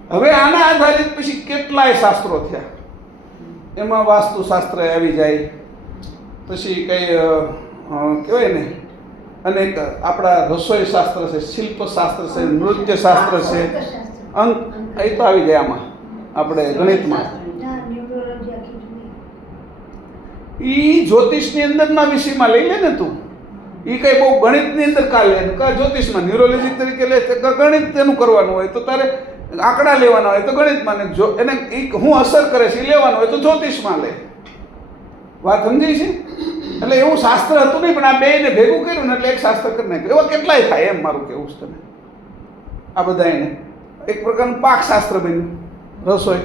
હવે આના આધારિત પછી કેટલાય શાસ્ત્રો થયા. એમાં વાસ્તુશાસ્ત્ર આવી જાય, પછી કઈ કહેવાય ને અનેક આપણા રસોઈ શાસ્ત્ર છે, શિલ્પ શાસ્ત્ર છે, નૃત્ય શાસ્ત્ર છે, અંક એ તો આવી જાય આમાં આપણે ગણિતમાં. ઈ જ્યોતિષની અંદરના વિષયમાં લઈ લે ને તું. એ કંઈ બહુ ગણિતની અંદર કાલે કા જ્યોતિષમાં ન્યુરોલોજી તરીકે લે કે ગણિત તેનું કરવાનું હોય તો તારે આંકડા લેવાના હોય તો ગણિતમાં ને જો એને એ હું અસર કરે છે એ લેવાનું હોય તો જ્યોતિષમાં લે. વાત સમજી છે? એટલે એવું શાસ્ત્ર હતું નહીં, પણ આ બેયને ભેગું કર્યું ને એટલે એક શાસ્ત્ર કરી નાખ્યું. એવા કેટલાય થાય એમ મારું કહેવું છે તને. આ બધા એને એક પ્રકારનું પાક શાસ્ત્ર બન્યું, રસોઈ.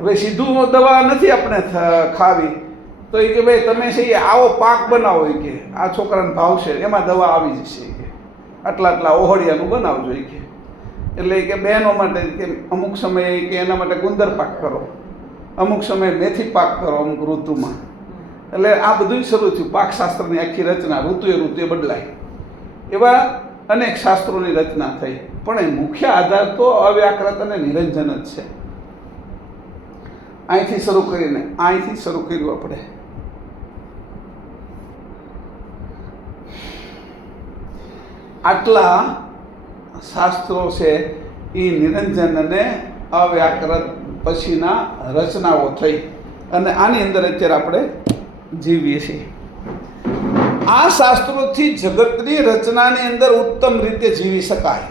હવે સીધું દવા નથી આપણે ખાવી, તો એ કે ભાઈ તમે છે એ આવો પાક બનાવો, એ કે આ છોકરાને ભાવશે એમાં દવા આવી જશે, કે આટલા આટલા ઓહળિયાનું બનાવજો એ કે. એટલે કે બહેનો માટે કે અમુક સમયે કે એના માટે ગુંદર પાક કરો, અમુક સમયે મેથી પાક કરો અમુક ઋતુમાં. એટલે આ બધું શરૂ થયું, પાકશાસ્ત્રની આખી રચના ઋતુએ બદલાય. એવા અનેક શાસ્ત્રોની રચના થઈ, પણ એ મુખ્ય આધાર તો અવ્યાકૃત અને નિરંજન જ છે. અહીંથી શરૂ કરીને અહીંથી શરૂ કર્યું આપણે. આટલા શાસ્ત્રો છે એ નિરંજન અને અવ્યાકૃત પછીના રચનાઓ થઈ, અને આની અંદર અત્યારે આપણે જીવીએ છીએ. આ શાસ્ત્રોથી જગતની રચનાની અંદર ઉત્તમ રીતે જીવી શકાય.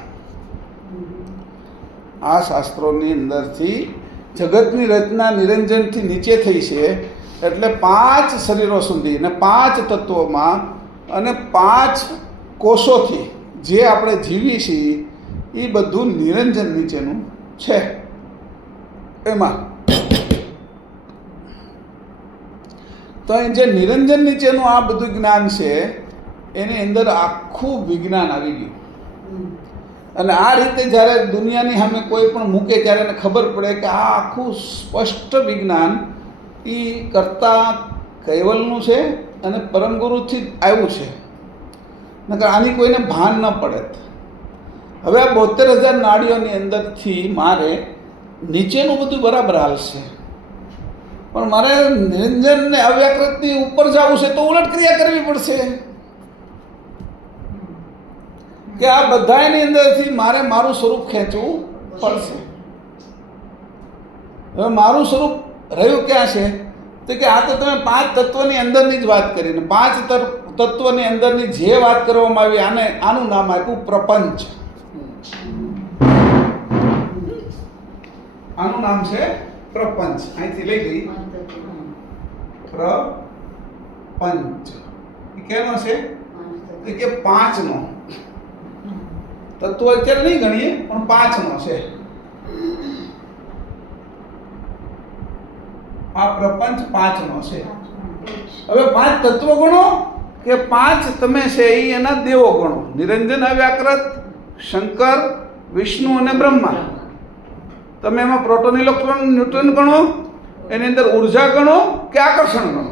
આ શાસ્ત્રોની અંદરથી જગતની રચના નિરંજનથી નીચે થઈ છે, એટલે 5 શરીરો સુધી અને 5 તત્વોમાં અને 5 કોષોથી જે આપણે જીવીએ છીએ એ બધું નિરંજન નીચેનું છે. એમાં તો જે નિરંજન નીચેનું આ બધું જ્ઞાન છે એની અંદર આખું વિજ્ઞાન આવી ગયું. અને આ રીતે જ્યારે દુનિયાની સામે કોઈ પણ મૂકે ત્યારે એને ખબર પડે કે આ આખું સ્પષ્ટ વિજ્ઞાન એ કરતા કૈવલનું છે અને પરમગુરુથી જ આવ્યું છે, નકર આની કોઈને ભાન ન પડે. હવે આ 72,000 નાડીઓની અંદરથી મારે નીચેનું બધું બરાબર હાલશે, પણ મારે નિરંજન ને અવ્યાકૃતની ઉપર જવું છે તો ઉલટ ક્રિયા કરવી પડશે, કે આ બધાની અંદરથી મારે મારું સ્વરૂપ ખેંચવું પડશે. હવે મારું સ્વરૂપ રહ્યું ક્યાં છે? તો કે આ તો તમે 5 તત્વની અંદરની જ વાત કરી, ને 5 તત્વની અંદરની જે વાત કરવામાં આવી આનું નામ આપ્યું પ્રપંચ. આનું નામ છે પ્રપંચ. અહીંથી લઈ ગઈ પ્રપંચ. એ કેનો છે? કે 5નો તત્વ અત્યારે નહીં ગણીએ, પણ 5નો છે. આ પ્રપંચ 5નો છે. હવે 5 તત્વ ગણો કે 5 તમે છે એ એના દેવો ગણો, નિરંજન, અવ્યાકૃત, શંકર, વિષ્ણુ અને બ્રહ્મા. તમે એમાં પ્રોટોન, ઇલેક્ટ્રોન, ન્યુટ્રોન ગણો, એની અંદર ઉર્જા ગણો કે આકર્ષણ ગણો,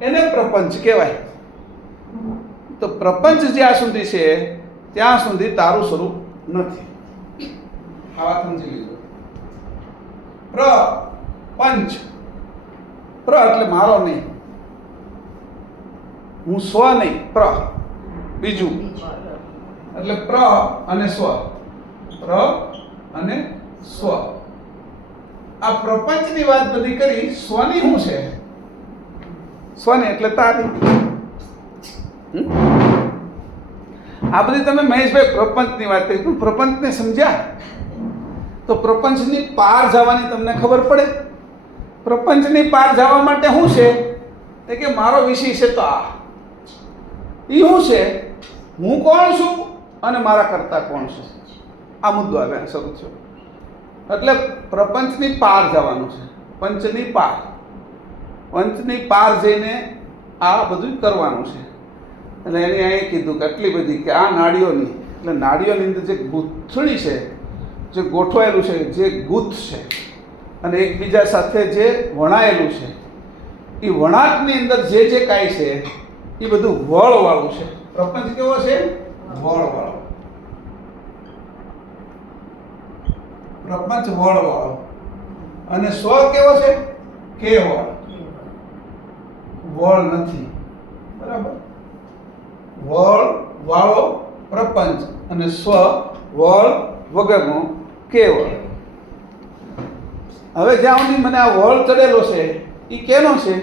એને પ્રપંચ કહેવાય. તો પ્રપંચ જ્યાં સુધી છે ત્યાં સુધી તારું સ્વરૂપ નથી. આ વાત સમજી લીધો. પ્રપંચ, પ્ર એટલે મારો નહીં, હું સ્વ નહીં, પ્ર બીજું, એટલે પ્ર અને સ્વ, પ્ર અને સ્વ. આ પ્રપંચની વાત બધી કરી. સ્વની શું છે? સ્વની એટલે તારી. આ બધી તમે મહેશભાઈ પ્રપંચની વાત કરી, પણ પ્રપંચને સમજ્યા તો પ્રપંચની પાર જવાની તમને ખબર પડે. પ્રપંચની પાર જવા માટે શું છે? એ કે મારો વિષય છે તો આ. એ શું છે? હું કોણ છું અને મારા કરતા કોણ છે? આ મુદ્દો આવે શરૂ થયો. એટલે પ્રપંચની પાર જવાનું છે, પંચની પાર. પંચની પાર જઈને આ બધું કરવાનું છે. એટલે એને અહીં કીધું કે આટલી બધી, કે આ નાડીઓની, એટલે નાડીઓની અંદર જે ગૂંથણી છે, જે ગોઠવાયેલું છે, જે ગૂંથ છે, અને એકબીજા સાથે જે વણાયેલું છે, એ વણાટની અંદર જે કાંઈ છે એ બધું વળવાળું છે. પ્રપંચ કેવો છે? વળવાળો. પ્રપંચ વળવાળો. અને સ્વ કેવો છે? કેવળ. વળ નથી. બરાબર? વળ વાળો પ્રપંચ અને સ્વ વળ વગરનો કેવળ. હવે જ્યાં સુધી મને આ વળ ચડેલો છે એ કેનો છે?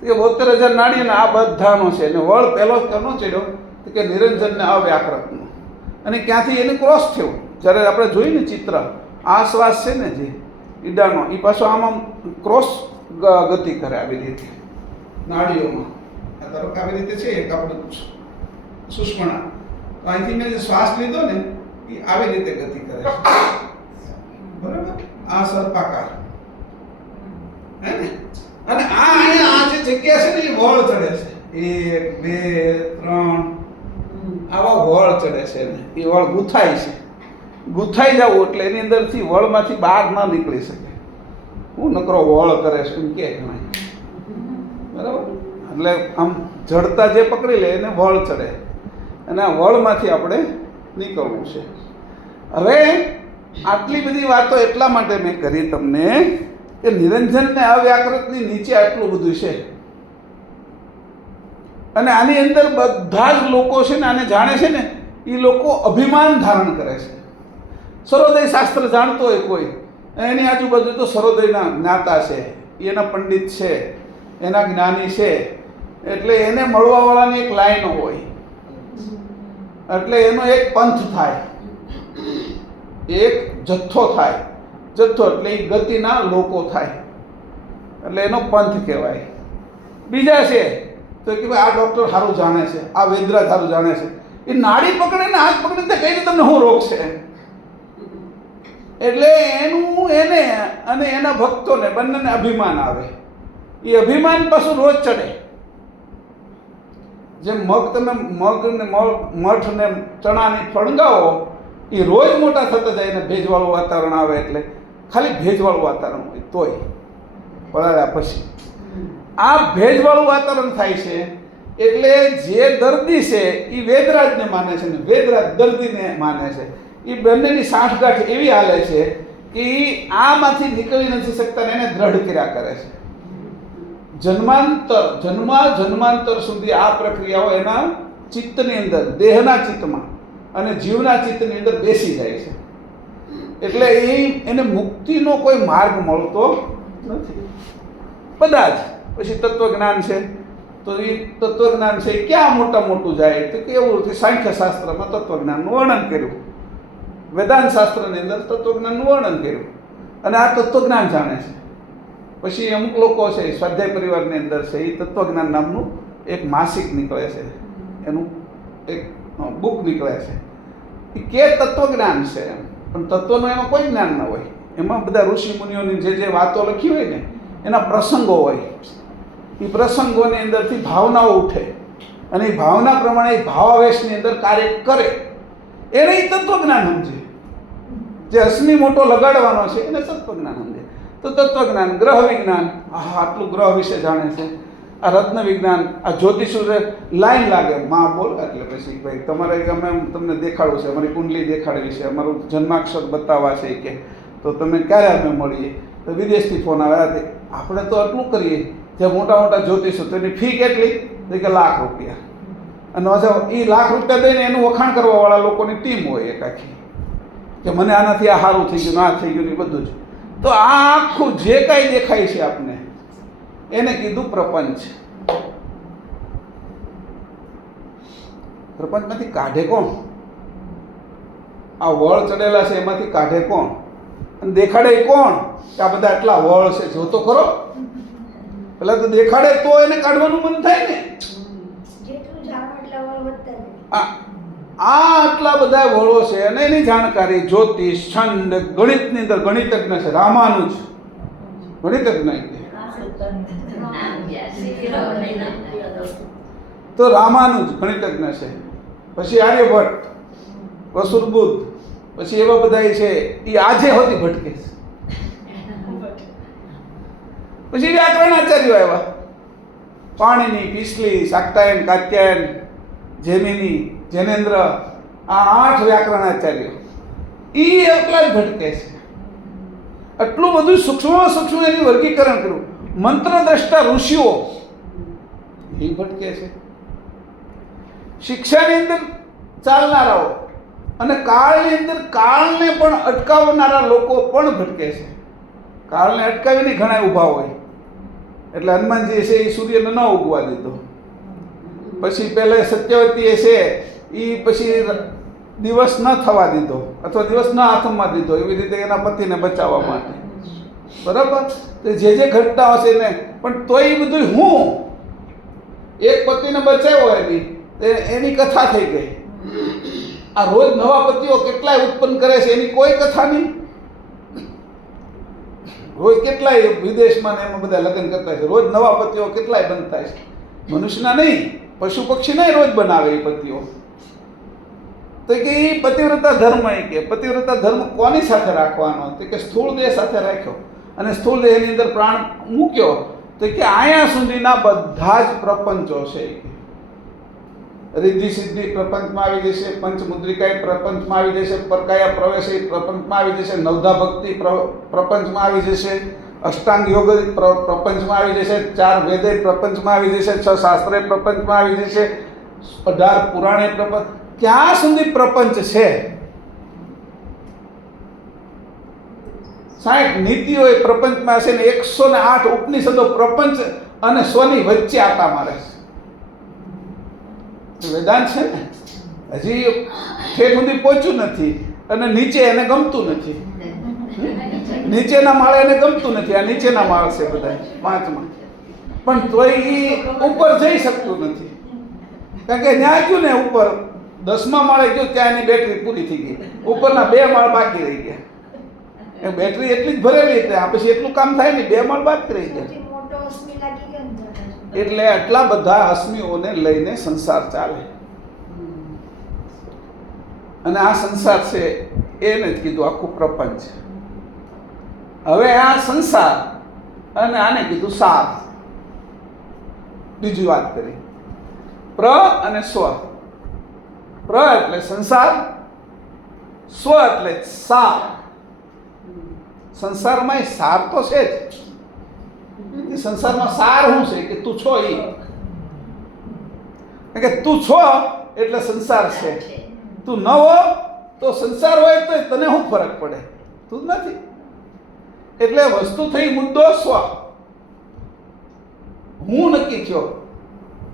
કે 72,000 નાડી અને આ બધાનો છે. અને વળ પહેલો કોનો ચડ્યો તો કે નિરંજનને અવ્યાકૃતનો. અને ક્યાંથી એને ક્રોસ થયો. જ્યારે આપણે જોઈએ ને ચિત્ર, આ શ્વાસ છે ને જે ઈડાનો, એ પાછો આમ ક્રોસ ગતિ કરે આવી રીતે નાડીઓમાં. આ તરફ આવી રીતે છે એક આપણું સુષ્મણા. તો અહીંથી મેં જે શ્વાસ લીધો ને એ આવી રીતે ગતિ કરે છે, બરાબર. આ સર્પાકાર હે ને. અને આ અહીંયા આ જે જગ્યા છે ને એ વળ ચડે છે. 1 2 3 આવા વળ ચડે છે ને એ વળ ગૂંથાય છે. ગૂંથાઈ જવું એટલે એની અંદરથી વળમાંથી બહાર ન નીકળી શકે. હું નકરો વળ કરે છે એમ કે ઘણા, બરાબર. એટલે આમ જડતા જે પકડી લે એને વળ ચડે, અને આ વળમાંથી આપણે નીકળવું છે. હવે આટલી બધી વાતો એટલા માટે મેં કરી તમને કે નિરંજનને અવ્યાકૃતની નીચે આટલું બધું છે. અને આની અંદર બધા જ લોકો છે ને આને જાણે છે ને એ લોકો અભિમાન ધારણ કરે છે. સર્વોદય શાસ્ત્ર જાણતો હોય કોઈ, એની આજુબાજુ તો સર્વોદયના જ્ઞાતા છે, એના પંડિત છે, એના જ્ઞાની છે, એટલે એને મળવાવાળાની એક લાઈનો હોય, એટલે એનો એક પંથ થાય, એક જથ્થો થાય. જથ્થો એટલે એ ગતિના લોકો થાય, એટલે એનો પંથ કહેવાય. બીજા છે તો કે ભાઈ આ ડૉક્ટર સારું જાણે છે, આ વૈદ્યરાજ સારું જાણે છે, એ નાડી પકડે ને હાથ પકડીને કઈ રીતે તમને શું રોગ છે. એટલે એનું એને અને એના ભક્તોને બંનેને અભિમાન આવે. એ અભિમાન પાછું રોજ ચડે. જેમ મગ તમે મઠ ને ચણાની ફળગાવો એ રોજ મોટા થતા જાય ને ભેજવાળું વાતાવરણ આવે એટલે ખાલી ભેજવાળું વાતાવરણ હોય તોય પલાળ્યા પછી આ ભેજવાળું વાતાવરણ થાય છે. એટલે જે દર્દી છે એ વેદરાજને માને છે ને વેદરાજ દર્દીને માને છે. એ બંનેની સાંઠગાંઠ એવી હાલે છે કે આમાંથી નીકળી નથી શકતા ને એને દ્રઢ કર્યા કરે છે. જન્માંતર સુધી આ પ્રક્રિયાઓ એના ચિત્તની અંદર, દેહના ચિત્તમાં અને જીવના ચિત્તની અંદર બેસી જાય છે. એટલે એને મુક્તિનો કોઈ માર્ગ મળતો નથી. બધા જ પછી તત્વજ્ઞાન છે તો એ તત્વજ્ઞાન છે એ ક્યાં મોટું જાય તો કેવું સાંખ્ય શાસ્ત્રમાં તત્વજ્ઞાનનું વર્ણન કર્યું, વેદાંત શાસ્ત્રની અંદર તત્વજ્ઞાનનું વર્ણન કર્યું, અને આ તત્વજ્ઞાન જાણે છે. પછી અમુક લોકો છે સ્વાધ્યાય પરિવારની અંદર છે એ તત્વજ્ઞાન નામનું એક માસિક નીકળે છે, એનું એક બુક નીકળે છે. એ કે તત્વજ્ઞાન છે એમ, પણ તત્વનું એમાં કોઈ જ્ઞાન ન હોય. એમાં બધા ઋષિ મુનિઓની જે વાતો લખી હોય ને એના પ્રસંગો હોય. એ પ્રસંગોની અંદરથી ભાવનાઓ ઉઠે અને એ ભાવના પ્રમાણે એ ભાવાવેશની અંદર કાર્ય કરે. એને એ તત્વજ્ઞાન સમજે. જે અશ્મિ મોટો લગાડવાનો છે એને તત્વજ્ઞાન સમજે. તો તત્વજ્ઞાન, ગ્રહ વિજ્ઞાન, આટલું ગ્રહ વિશે જાણે છે, આ રત્ન વિજ્ઞાન, આ જ્યોતિષું લાઈન લાગે માં બોલ એટલે પછી ભાઈ તમારે અમે તમને દેખાડવું છે, અમારી કુંડલી દેખાડવી છે, અમારું જન્માક્ષર બતાવવા છે કે તો તમે ક્યારે અમે મળીએ. તો વિદેશથી ફોન આવે, આપણે તો આટલું કરીએ. જે મોટા મોટા જ્યોતિષો તેની ફી કેટલી તો કે ₹1,00,000. અને એ ₹1,00,000 દઈને એનું વખાણ કરવાવાળા લોકોની ટીમ હોય એક આખી કે મને આનાથી આ સારું થઈ ગયું, આ થઈ ગયું, એ બધું જ. તો આ આખું જે કાંઈ દેખાય છે આપને એને કીધું પ્રપંચ. પ્રપંચમાંથી કાઢે કોણ? આ વળ ચડેલા છે એમાંથી કાઢે કોણ? અને દેખાડે કોણ? કે આ બધા આટલા વળ છે, જો તો ખરો. પેલા તો દેખાડે તો એને કાઢવાનું મન થાય ને. આટલા બધા વળો છે અને એની જાણકારી જ્યોતિષ, છંદ, ગણિતની અંદર ગણિતજ્ઞ છે રામાનુજ, ગણિતજ્ઞ. તો રામાનુજ ગણિતજ્ઞ છે. પછી આર્યભટ્ટ, વસુરબુદ્ધ, પછી એવા બધા છે એ આજે હોતી ભટકે છે. પછી વ્યાકરણાચાર્યો આવ્યા, પાણીની, પીસલી, શાક્તાયન, કાત્યાયન, જેમિની, જૈનેન્દ્ર, આ 8 વ્યાકરણાચાર્યો એ એકલા જ ભટકે છે. આટલું બધું સૂક્ષ્મ એની વર્ગીકરણ કર્યું. મંત્ર દ્રષ્ટા ઋષિઓ એ ભટકે છે. શિક્ષાની અંદર ચાલનારાઓ અને કાળની અંદર કાળને પણ અટકાવનારા લોકો પણ ભટકે છે. કાળને અટકાવીને ઘણા ઊભા હોય એટલે હનુમાનજી છે એ સૂર્યને ન ઉગવા દીધો. પછી પહેલા સત્યવતીએ છે એ પછી દિવસ ન થવા દીધો અથવા દિવસ ન હાથમાં દીધો, એવી રીતે એના પતિને બચાવવા માટે. બરાબર? તો જે ઘટનાઓ છે ને, પણ તોય એ બધું હું એક પતિને બચાવ્યો એની કથા થઈ ગઈ. આ રોજ નવા પતિઓ કેટલાય ઉત્પન્ન કરે છે એની કોઈ કથા નહીં. રોજ કેટલાય વિદેશમાં ને એમાં બધા લગ્ન કરતા છે, રોજ નવા પતિઓ કેટલાય બનતા છે. મનુષ્યના નહીં, પશુ પક્ષીના રોજ બનાવે એ પતિઓ. તો કે એ પતિવ્રતા ધર્મ, એ કે પતિવ્રતા ધર્મ કોની સાથે રાખવાનો? તો કે સ્થૂળ દેહ સાથે રાખ્યો, અને સ્થૂળ દેહની અંદર પ્રાણ મૂક્યો. તો કે અહીંયા સુધીના બધા જ પ્રપંચો છે, રિદ્ધિ સિદ્ધિ પ્રપંચમાં આવી જશે, પંચમુદ્રિકા પ્રપંચમાં આવી જશે, પરકાયા પ્રવેશ પ્રપંચમાં આવી જશે, નવધા ભક્તિ પ્રપંચમાં આવી જશે, અષ્ટાંગ યોગ પ્રપંચમાં આવી જશે, 4 વેદે પ્રપંચમાં આવી જશે, 6 શાસ્ત્રે પ્રપંચમાં આવી જશે, 18 પુરાણે પ્રપંચ. ક્યાં સુધી પ્રપંચ છે? 60 નીતિઓ એ પ્રપંચમાં છે ને 108 ઉપનિષદો પ્રપંચ અને સ્વની વચ્ચે આટા મારે છે. વેદાંત છે ને હજી ઠેઠ સુધી પહોંચ્યું નથી, અને નીચે એને ગમતું નથી. નીચેના માળે એને ગમતું નથી. આ નીચેના માળ છે બધા 5માં, પણ તોય એ ઉપર જઈ શકતું નથી. કારણ કે ત્યાં ગયું ને ઉપર 10મા માળે ગયું, ત્યાં એની બેટરી પૂરી થઈ ગઈ, ઉપરના 2 માળ બાકી રહી ગયા. એ બેટરી એટલી જ ભરેલી હતી, આ પછી એટલું કામ થાય નહીં, 2 માળ બાકી રહી ગયા. એટલે આટલા બધા અશ્મિઓને લઈને સંસાર ચાલે. અને આ સંસાર છે એને જ કીધું આખું પ્રપંચ. હવે આ સંસાર અને આને કીધું સાર. બીજી વાત કરી, પ્ર અને સ્વ. પ્ર એટલે સંસાર, સ્વ એટલે સાર. સંસારમાં સાર તો છે જ. સંસારમાં સાર શું છે કે તું છો એ, કે તું છો એટલે સંસાર છે. તું ન હો તો સંસાર હોય તો તને શું ફરક પડે? તું નથી. એટલે વસ્તુ થઈ મુદ્દો સ્વ. હું નક્કી થયો.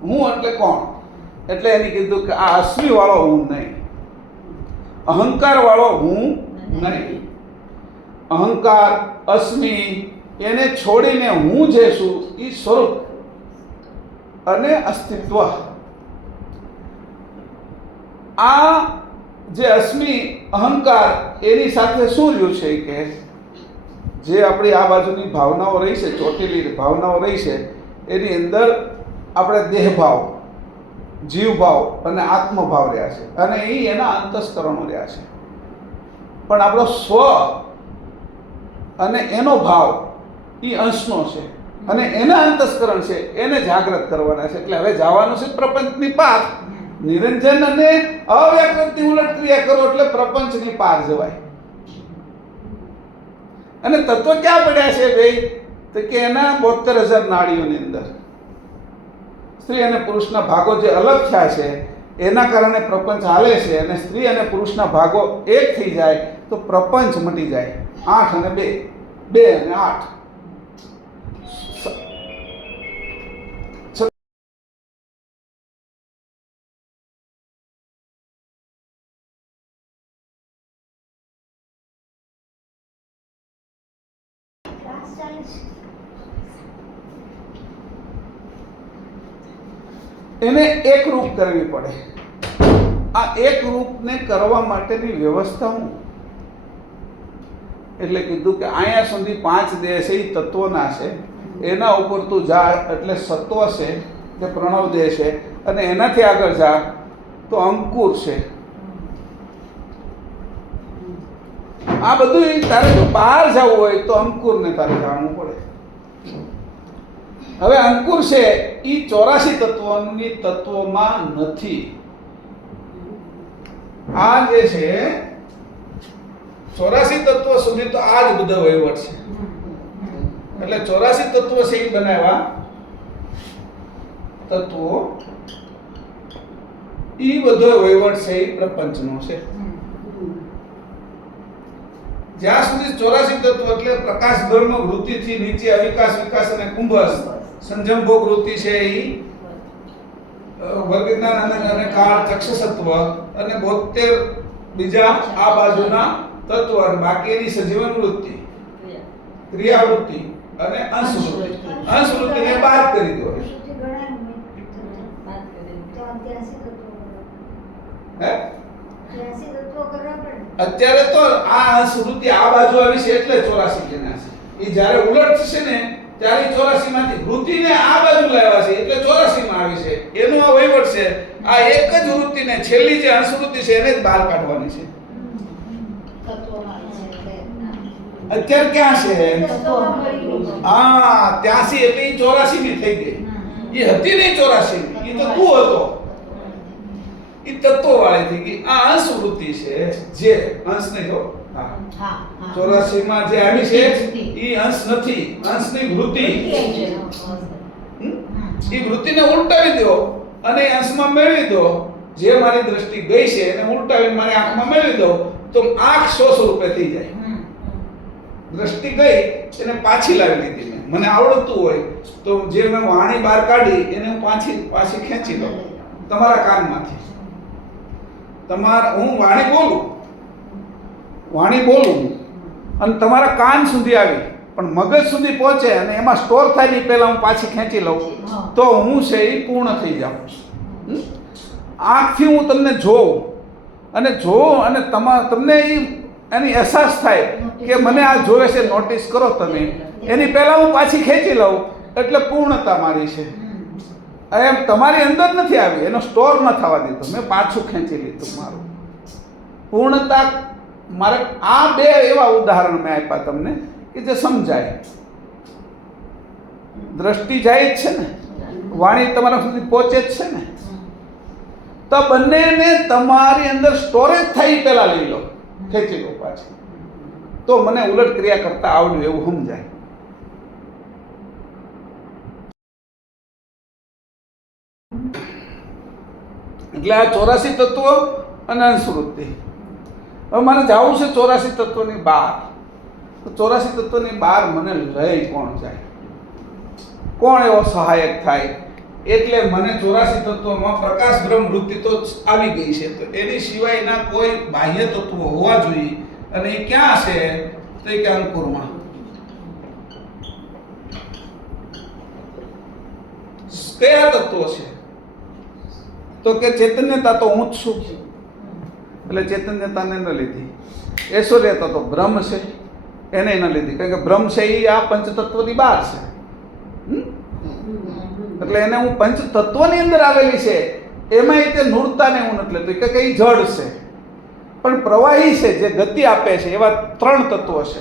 હું એટલે કોણ? એટલે એને કીધું કે આ અશ્મિ વાળો હું નહીં, અહંકાર વાળો હું નહીં. અહંકાર, અશ્મિ એને છોડીને હું જે છું એ સ્વરૂપ અને અસ્તિત્વ. આ જે અશ્મિ અહંકાર એની સાથે શું રહ્યું છે કે જે આપણી આ બાજુની ભાવનાઓ રહી છે, ચોટેલી ભાવનાઓ રહી છે, એની અંદર આપણે દેહભાવ, જીવભાવ અને આત્મભાવ રહ્યા છે, અને એ એના અંતસ્કરણો રહ્યા છે. પણ આપણો સ્વ અને એનો ભાવ એ અંશનો છે, અને એના અંતસ્કરણ છે, એને જાગૃત કરવાના છે. એટલે હવે જવાનું છે પ્રપંચની પાર. નિરંજન અને અવ્યાકૃતની ઉલટ ક્રિયા કરો એટલે પ્રપંચની પાર જવાય. અને તત્વ ક્યાં પડ્યા છે ભાઈ? તો કે એના 72,000 નાડીઓની અંદર સ્ત્રી અને પુરુષના ભાગો જે અલગ થયા છે એના કારણે પ્રપંચ હાલે છે. અને સ્ત્રી અને પુરુષના ભાગો એક થઈ જાય તો પ્રપંચ મટી જાય. 8 અને 2, 2 અને 8. એને એક રૂપ કરવી પડે. આ એક રૂપને કરવા માટેની વ્યવસ્થા હું એટલે કીધું કે અહીંયા સુધી 5 દેહ છે એ તત્વના છે, એના ઉપર તું જા એટલે સત્વ છે તે પ્રણવ દેહ છે, અને એનાથી આગળ જા તો અંકુર છે. આ બધું તારે જો બહાર જવું હોય તો અંકુરને તારે જાણવું પડે. હવે અંકુર છે એ 84 તત્વોની તત્વોમાં નથી. આ જે છે 84 તત્વો સુધી તો આ જ બધો વહીવટ છે. એટલે 84 તત્વો છે એ બનાવ્યા તત્વો, એ બધો વહીવટ છે એ પ્રપંચનો છે. જ્યાં સુધી 84 તત્વો એટલે પ્રકાશ ધર્મ વૃત્તિથી નીચે અવિકાસ, વિકાસ અને કુંભસ સંજમભોગ વૃત્તિ છે એ વર્ગજ્ઞાન અને કાળ ચક્ષસત્વ અને 72 બીજા આ બાજુના તત્વ અને બાકી એની સજીવન વૃત્તિ, ક્રિયાવૃત્તિ અને અંશવૃત્તિને બાદ કરી દો. હે અત્યારે તો આ અંશવૃત્તિ આ બાજુ આવી છે એટલે 84 જેના છે. એ જ્યારે ઉલટ થશે ને ત્યારે 84 માંથી વૃત્તિને આ બાજુ લાવ્યા છે એટલે 84 માં આવી છે. એનો આ વહીવટ છે. આ એક જ વૃત્તિને છેલ્લી જે અંશવૃત્તિ છે એને જ બહાર કાઢવાની છે. અત્યારે ક્યાં છે? હા 83 એટલે 84 ની થઈ ગઈ. એ હતી નહીં 84 ની, એ તો તું હતો. એ તત્વો વાળી થઈ ગઈ. આ અંશવૃત્તિ છે જે અંશ નહીં થયો. હા 84 માં જે આવી છે એ અંશ નથી, અંશની વૃત્તિ. એ વૃત્તિને ઉલટાવી દો અને અંશમાં મેળવી દો. જે મારી દ્રષ્ટિ ગઈ છે એને ઉલટાવીને મારી આંખમાં મેળવી દો તો આંખ 100 રૂપે થઈ જાય. દ્રષ્ટિ ગઈ એને પાછી લાવી લીધી મેં. મને આવડતું હોય તો જે મેં વાણી બહાર કાઢી એને હું પાછી ખેંચી લઉં તમારા કાનમાંથી. હું વાણી બોલું અને તમારા કાન સુધી આવી પણ મગજ સુધી પહોંચે અને એમાં સ્ટોર થાય ની પહેલા હું પાછી ખેંચી લઉં તો હું છે એ પૂર્ણ થઈ જાઉં. આંખથી હું તમને જોઉં અને તમને એની અહેસાસ થાય કે મને આ જોવે છે, નોટિસ કરો તમે. એની પહેલા હું પાછી ખેંચી લઉં એટલે પૂર્ણતા મારી છે. એમ તમારી અંદર નથી આવી, એનો સ્ટોર ન થવા દીધો, મેં પાછું ખેંચી લીધું મારું. પૂર્ણતા મારે આ બે એવા ઉદાહરણ મેં આપ્યા તમને કે જે સમજાય. દ્રષ્ટિ જાય જ છે ને, વાણી તમારા સુધી પહોંચે જ છે ને, તો બંનેને તમારી અંદર સ્ટોરેજ થાય પહેલા લઈ લો, ખેંચી લો પાછી. તો મને ઉલટ ક્રિયા કરતા આવડ્યું એવું સમજાય. એટલે આ 84 તત્વો અને અંશવૃત્તિ. હવે મારે જવું છે 84 તત્વની બહાર. તો 84 તત્વની બહાર મને લઈ કોણ જાય, કોણ એવો સહાયક થાય? એટલે મને 84 તત્વોમાં પ્રકાશ બ્રહ્મ વૃત્તિ તો આવી ગઈ છે. તો એની સિવાયના કોઈ બાહ્ય તત્વો હોવા જોઈએ. અને એ ક્યાં છે? તો એ કે અંકુરમાં. કયા તત્વો છે? તો કે ચૈતન્યતા તો હું જ છું, એટલે ચૈતન્યતાને ન લીધી. ઐશ્વર્યતા તો બ્રહ્મ છે, એને ન લીધી, કારણ કે બ્રહ્મ છે એ આ પંચતત્વની બહાર છે. એટલે એને હું પંચતત્વની અંદર આવેલી છે એમાં તે નૂરતાને હું નથી લેતો કે કઈ જડ છે, પણ પ્રવાહી છે, જે ગતિ આપે છે. એવા 3 તત્વો છે.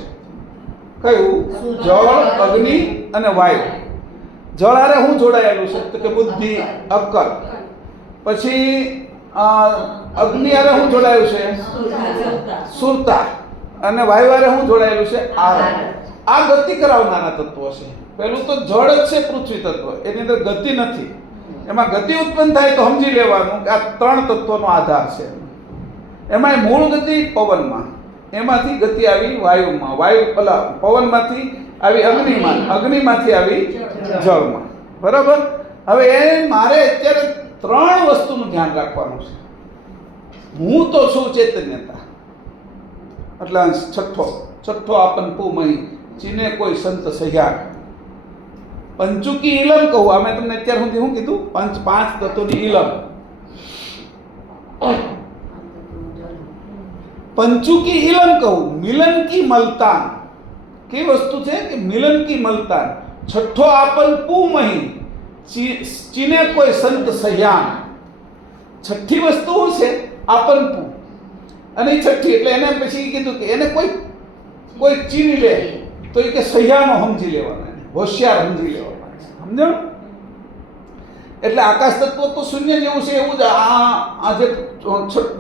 કયું? જળ, અગ્નિ અને વાયુ. જળ હારે હું જોડાયેલું છે તો કે બુદ્ધિ, અક્કલ. પછી અગ્નિ હારે હું જોડાયેલું છે? સુરતા. અને વાયુ હારે હું જોડાયેલું છે? આરત. આ ગતિ કરાવનારા તત્વો છે. પહેલું તો જળ જ છે, પૃથ્વી તત્વ. એની અંદર ગતિ નથી. એમાં ગતિ ઉત્પન્ન થાય તો સમજી લેવાનું કે આ 3 તત્વોનો આધાર છે. એમાં મૂળ ગતિ પવનમાં, એમાંથી ગતિ આવી વાયુમાં, પવનમાંથી આવી અગ્નિમાં, અગ્નિમાંથી આવી જળમાં. બરાબર? હવે એ મારે અત્યારે 3 વસ્તુનું ધ્યાન રાખવાનું છે. હું તો છું ચૈતન્યતા, એટલે છઠ્ઠો આપન પુમહી ચીને કોઈ સંત સહ્યાર. પંચુકી ઇલમ કહું. અમે તમને અત્યાર સુધી શું કીધું? 5 તત્વોની ઇલમ. પંચુકી ઇલમ કહું. મિલન કી મલતાન. કઈ વસ્તુ છે કે મિલન કી મલતાન. છઠ્ઠો આપન પુમહી ચીને કોઈ સંત સહ્યાન. છઠ્ઠી વસ્તુ છે આપન પુ. અને એ છઠ્ઠી એટલે એને પછી કીધું કે એને કોઈ ચીની લે તો એ કે સહ્યાનો સમજી લેવાના, હોશિયાર સમજી લેવાના. સમજણ? એટલે આકાશ તત્વ તો શૂન્ય જેવું છે એવું જ આ જે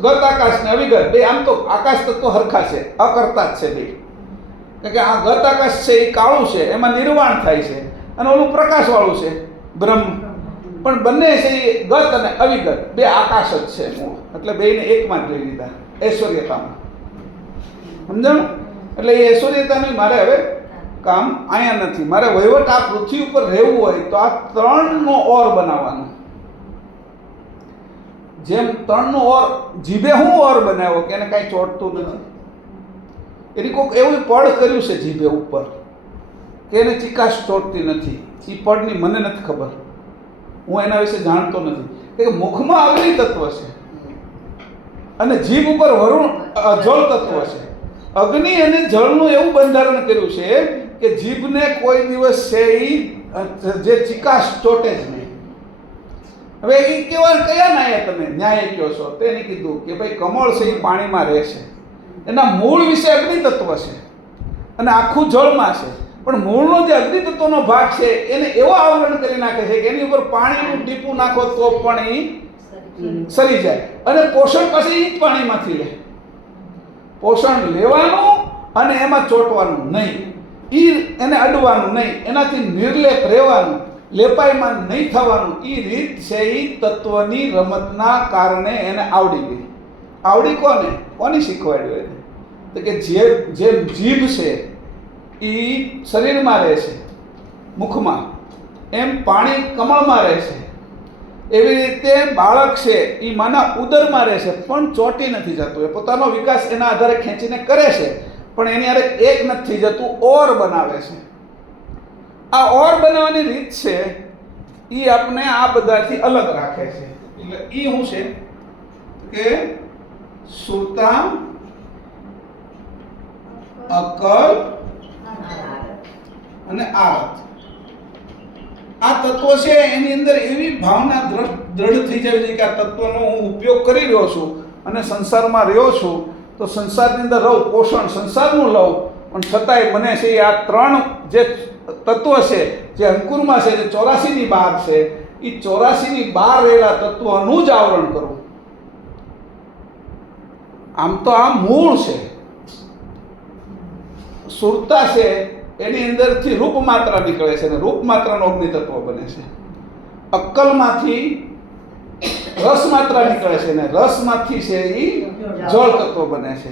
ગત આકાશ ને અવિગત બે, આમ તો આકાશ તત્વ હરખા છે, અકર્તા જ છે બે. કે આ ગત આકાશ છે એ કાળું છે, એમાં નિર્વાણ થાય છે, અને ઓલું પ્રકાશ વાળું છે બ્રહ્મ. પણ બંને છે એ ગત અને અવિગત બે આકાશ જ છે મૂળ. એટલે બેને એકમાં જ લઈ લીધા ઐશ્વર્યતામાં. સમજણ? એટલે એ ઐશ્વર્યતાની મારે હવે કામ અહીંયા નથી. મારે વહીવટ આ પૃથ્વી ઉપર રહેવું હોય તો આ ત્રણનો ઓર બનાવવાનો. જેમ ત્રણનો ઓર, જીભે હું ઓર બનાવ્યો કે એને કાંઈ ચોટતું નથી. એની કોઈક એવું પડ કર્યું છે જીભે ઉપર કે એને ચિકાશ ચોટતી નથી. એ પડની મને નથી ખબર, હું એના વિશે જાણતો નથી. કે મુખમાં અગ્નિ તત્વ છે અને જીભ ઉપર વરુણ જળ તત્વ છે. અગ્નિ અને જળનું એવું બંધારણ કર્યું છે કે જીભને કોઈ દિવસ છે એ જે ચિકાશ ચોટે જ નહીં. હવે એ કયા ન્યાય તમે ન્યાય કહો છો? તેને કીધું કે ભાઈ કમળ છે એ પાણીમાં રહે છે, એના મૂળ વિશે અગ્નિ તત્વ છે અને આખું જળમાં છે. પણ મૂળનો જે અગ્નિ તત્વનો ભાગ છે એને એવો આવરણ કરી નાખે છે કે એની ઉપર પાણીનું ટીપું નાખો તો પણ એ સરી જાય. અને પોષણ પછી એ જ પાણીમાંથી લે. પોષણ લેવાનું અને એમાં ચોંટવાનું નહીં, એને અડવાનું નહીં, એનાથી નિર્લેપ રહેવાનું, લેપાયમાં નહીં થવાનું. એ રીત છે એ તત્વની રમતના કારણે એને આવડી ગઈ. આવડી કોની શીખવાડ્યું એને? તો કે જે જીભ છે એ શરીરમાં રહે છે મુખમાં, એમ પાણી કમળમાં રહે છે. એવી રીતે બાળક છે એ માના ઉદરમાં રહે છે પણ ચોંટી નથી જતું. એ પોતાનો વિકાસ એના આધારે ખેંચીને કરે છે પણ એની હારે એક નથી થઈ જતું, ઓર બનાવે છે. આ ઓર બનાવવાની રીત છે એ આપણે આ બધાથી અલગ રાખે છે. એટલે એ શું છે કે સુરતા, અકલ અને આરત. આ તત્વો છે એની અંદર એવી ભાવના દ્રઢ થઈ જાય છે કે આ તત્વનો હું ઉપયોગ કરી રહ્યો છું અને સંસારમાં રહ્યો છું તો સંસારની અંદર રહું, પોષણ સંસારનું લઉં, પણ છતાંય મને છે આ ત્રણ જે તત્વ છે જે અંકુરમાં છે, જે 84ની બહાર છે, એ 84ની બહાર રહેલા તત્વોનું જ આવરણ કરવું. આમ તો આ મૂળ છે. સુરતા છે એની અંદરથી રૂપ માત્રા નીકળે છે અને રૂપ માત્રાનો અગ્નિ તત્વ બને છે. અક્કલમાંથી રસ માત્રા નીકળે છે અને રસમાંથી છે એ જળ તત્વ બને છે.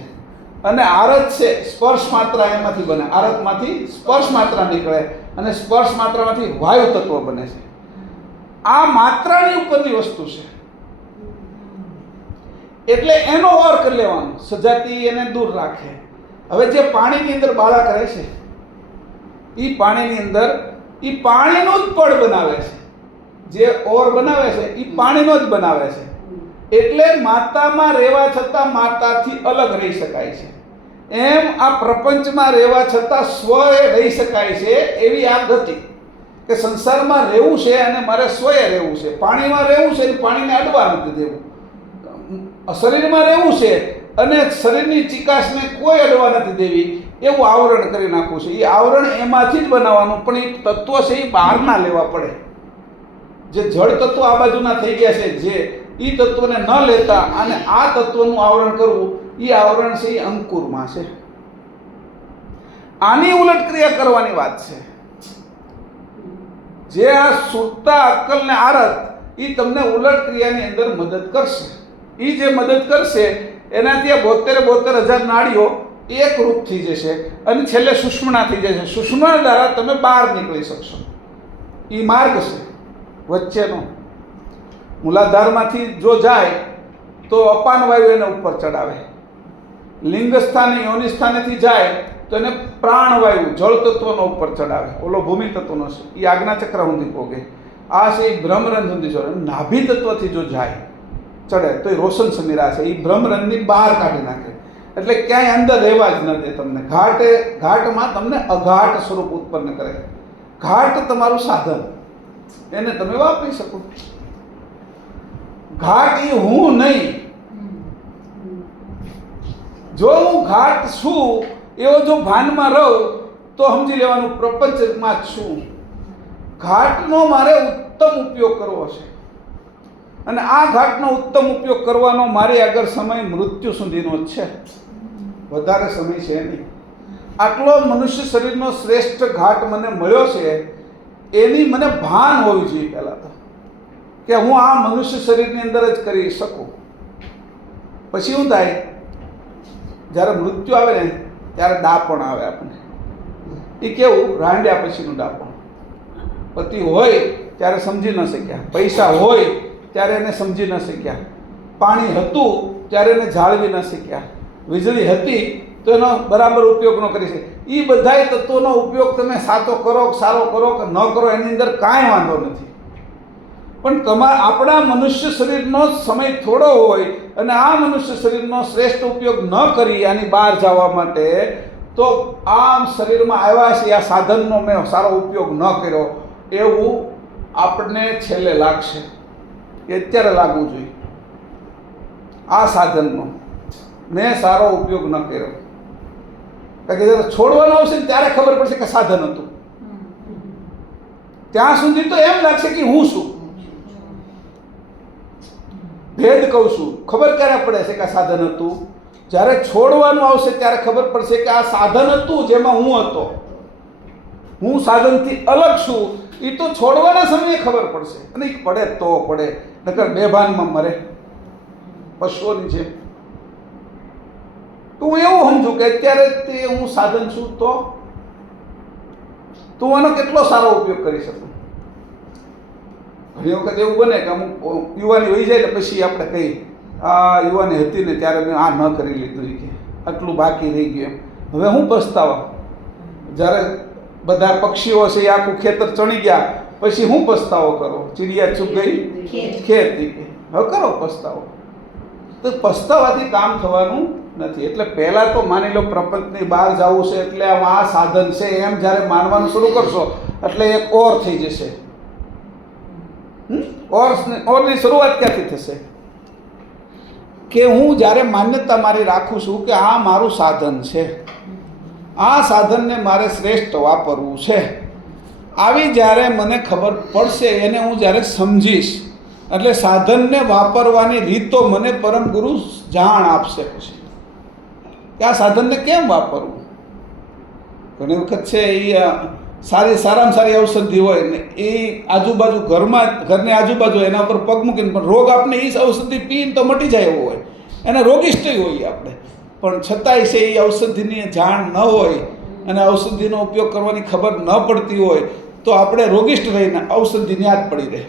અને આરત છે સ્પર્શ માત્રા એમાંથી બને, આરતમાંથી સ્પર્શ માત્રા નીકળે અને સ્પર્શ માત્રામાંથી વાયુ તત્વ બને છે. આ માત્રાની ઉપરની વસ્તુ છે એટલે એનો ઓર કરી લેવાનો, સજાતી એને દૂર રાખે. હવે જે પાણીની અંદર બાળક રહે છે એ પાણીની અંદર એ પાણીનો જ પડ બનાવે છે. જે ઓર બનાવે છે એ પાણીનો જ બનાવે છે. એટલે માતામાં રહેવા છતાં માતાથી અલગ રહી શકાય છે. એમ આ પ્રપંચમાં રહેવા છતાં સ્વએ રહી શકાય છે. એવી આ ગતિ કે સંસારમાં રહેવું છે અને મારે સ્વએ રહેવું છે. પાણીમાં રહેવું છે અને પાણીને અડવા નથી દેવું. શરીરમાં રહેવું છે અને શરીરની ચિકાશને કોઈ અડવા નથી દેવી. એવું આવરણ કરી નાખવું છે. એ આવરણ એમાંથી જ બનાવવાનું, પણ એ તત્વ છે એ બહારના લેવા પડે. જે જળ તત્વો આ બાજુના થઈ ગયા છે, જે એ તત્વને ન લેતા અને આ તત્વનું આવરણ કરવું, એ આવરણ છે એ અંકુરમાં છે. આની ઉલટ ક્રિયા કરવાની વાત છે. જે આ સુરતા, અક્કલ ને આરત એ તમને ઉલટ ક્રિયાની અંદર મદદ કરશે. એ જે મદદ કરશે એનાથી આ 72,000 નાડીઓ એક રૂપ થઈ જશે અને છેલ્લે સુષુમ્ના થઈ જશે. સુષુમ્ના દ્વારા તમે બહાર નીકળી શકશો. એ માર્ગ છે વચ્ચેનો. મૂલાધારમાંથી જો જાય તો અપાન વાયુ એને ઉપર ચડાવે. લિંગ સ્થાને યોનિ સ્થાનેથી જાય તો એને પ્રાણવાયુ જળ તત્વનો ઉપર ચડાવે. ઓલો ભૂમિ તત્વનો છે એ આજ્ઞાચક્ર સુધી પોગે. આ છે એ બ્રહ્મરંધ સુધી ચડે. નાભી તત્વથી જો જાય ચડે તો એ રોશન સમીરા છે, એ બ્રહ્મરંધની બહાર કાઢી નાખે. એટલે ક્યાંય અંદર રહેવા જ ન દે તમને. ઘાટમાં તમને અઘાટ સ્વરૂપ ઉત્પન્ન કરે. ઘાટ તમારું સાધન, એને તમે વાપરી શકો. ઘાટ એ હું નહીં. જો હું ઘાટ છું એવો જો ભાનમાં રહું તો સમજી લેવાનું પ્રપંચમાં જ છું. ઘાટનો મારે ઉત્તમ ઉપયોગ કરવો છે અને આ ઘાટનો ઉત્તમ ઉપયોગ કરવાનો મારી આગળ સમય મૃત્યુ સુધીનો જ છે, વધારે સમય છે નહીં. આટલો મનુષ્ય શરીરનો શ્રેષ્ઠ ઘાટ મને મળ્યો છે એની મને ભાન હોવી જોઈએ પહેલાં તો, કે હું આ મનુષ્ય શરીરની અંદર જ કરી શકું. પછી શું થાય, જ્યારે મૃત્યુ આવે ને ત્યારે દાપણ આવે આપણને. એ કેવું રાંડ્યા પછીનું ડાપણ. પતિ હોય ત્યારે સમજી ન શક્યા, પૈસા હોય ત્યારે એને સમજી ન શક્યા, પાણી હતું ત્યારે એને જાળવી ન શક્યા, વીજળી હતી તો એનો બરાબર ઉપયોગ ન કરી શકે. એ બધાય તત્વોનો ઉપયોગ તમે સાચો કરો, સારો કરો કે ન કરો, એની અંદર કાંઈ વાંધો નથી. પણ આપણા મનુષ્ય શરીરનો સમય થોડો હોય અને આ મનુષ્ય શરીરનો શ્રેષ્ઠ ઉપયોગ ન કરી આની બહાર જવા માટે, તો આમ શરીરમાં આવ્યા છે આ સાધનનો મેં સારો ઉપયોગ ન કર્યો એવું આપણને છેલ્લે લાગશે. એ અત્યારે લાગવું જોઈએ. આ સાધનનો મેં સારો ઉપયોગ ન કર્યો. કારણ કે જ્યારે છોડવાનો આવશે ને ત્યારે ખબર પડશે કે સાધન હતું. ત્યાં સુધી તો એમ લાગશે કે હું છું. ભેદ કહું છું. ખબર ક્યારે પડે છે કે આ સાધન હતું? જ્યારે છોડવાનું આવશે ત્યારે ખબર પડશે કે આ સાધન હતું જેમાં હું હતો. હું સાધનથી અલગ છું એ તો છોડવાના સમયે ખબર પડશે. અને એ પડે તો પડે, નકર બેભાનમાં મરે પશુઓની જેમ. તો હું એવું સમજુ કે અત્યારે તે હું સાધન છું, તો હું આનો કેટલો સારો ઉપયોગ કરી શકું. ઘણી વખત એવું બને કે અમુક યુવાની વહી જાય ને પછી આપણે કહીએ આ યુવાની હતી ને ત્યારે મેં આ ન કરી લીધું, કે આટલું બાકી રહી ગયું. હવે હું પસ્તાવા. જ્યારે બધા પક્ષીઓ છે એ આખું ખેતર ચણી ગયા પછી હું પસ્તાવો કરો? ચીડિયા ચૂક ગઈ ખેતી. હવે કરો પસ્તાવો. તો પસ્તાવાથી કામ થવાનું નથી. એટલે પહેલાં તો માની લો પ્રપંચની બહાર જવું છે એટલે આ સાધન છે એમ જ્યારે માનવાનું શરૂ કરશો એટલે એક ઓર થઈ જશે. ઓરની શરૂઆત ક્યાંથી થશે? કે હું જ્યારે માન્યતા મારી રાખું છું કે આ મારું સાધન છે, આ સાધનને મારે શ્રેષ્ઠ વાપરવું છે, આવી જ્યારે મને ખબર પડશે, એને હું જ્યારે સમજીશ, એટલે સાધનને વાપરવાની રીતો મને પરમ ગુરુ જાણ આપશે. પછી કે આ સાધનને કેમ વાપરવું. ઘણી વખત છે એ સારામાં સારી ઔષધિ હોય ને એ આજુબાજુ ઘરની આજુબાજુ એના ઉપર પગ મૂકીને, પણ રોગ આપણે એ ઔષધિ પીને તો મટી જાય એવો હોય, એને રોગિષ્ટ હોઈએ આપણે, પણ છતાંય છે એ ઔષધિની જાણ ન હોય અને ઔષધિનો ઉપયોગ કરવાની ખબર ન પડતી હોય તો આપણે રોગિષ્ટ રહીને ઔષધિની યાદ પડી રહે.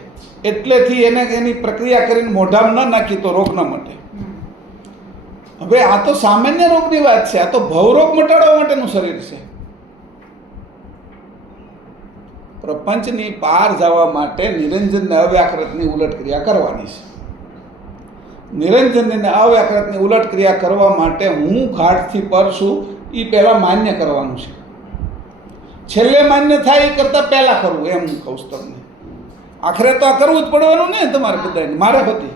એટલેથી એની પ્રક્રિયા કરીને મોઢામાં ન નાખી તો રોગ ન મટે. હવે આ તો સામાન્ય રોગની વાત છે, આ તો ભવરોગ મટાડવા માટેનું શરીર છે. પ્રપંચની પાર જવા માટે નિરંજનને અવ્યાકૃતની ઉલટ ક્રિયા કરવાની છે. નિરંજનને અવ્યાકૃતની ઉલટ ક્રિયા કરવા માટે હું ઘાટથી પર છું એ પહેલાં માન્ય કરવાનું છે. છેલ્લે માન્ય થાય એ કરતાં પહેલાં કરવું, એમ હું કહું છું તમને. આખરે તો આ કરવું જ પડવાનું ને તમારે બધાને. મારે બધી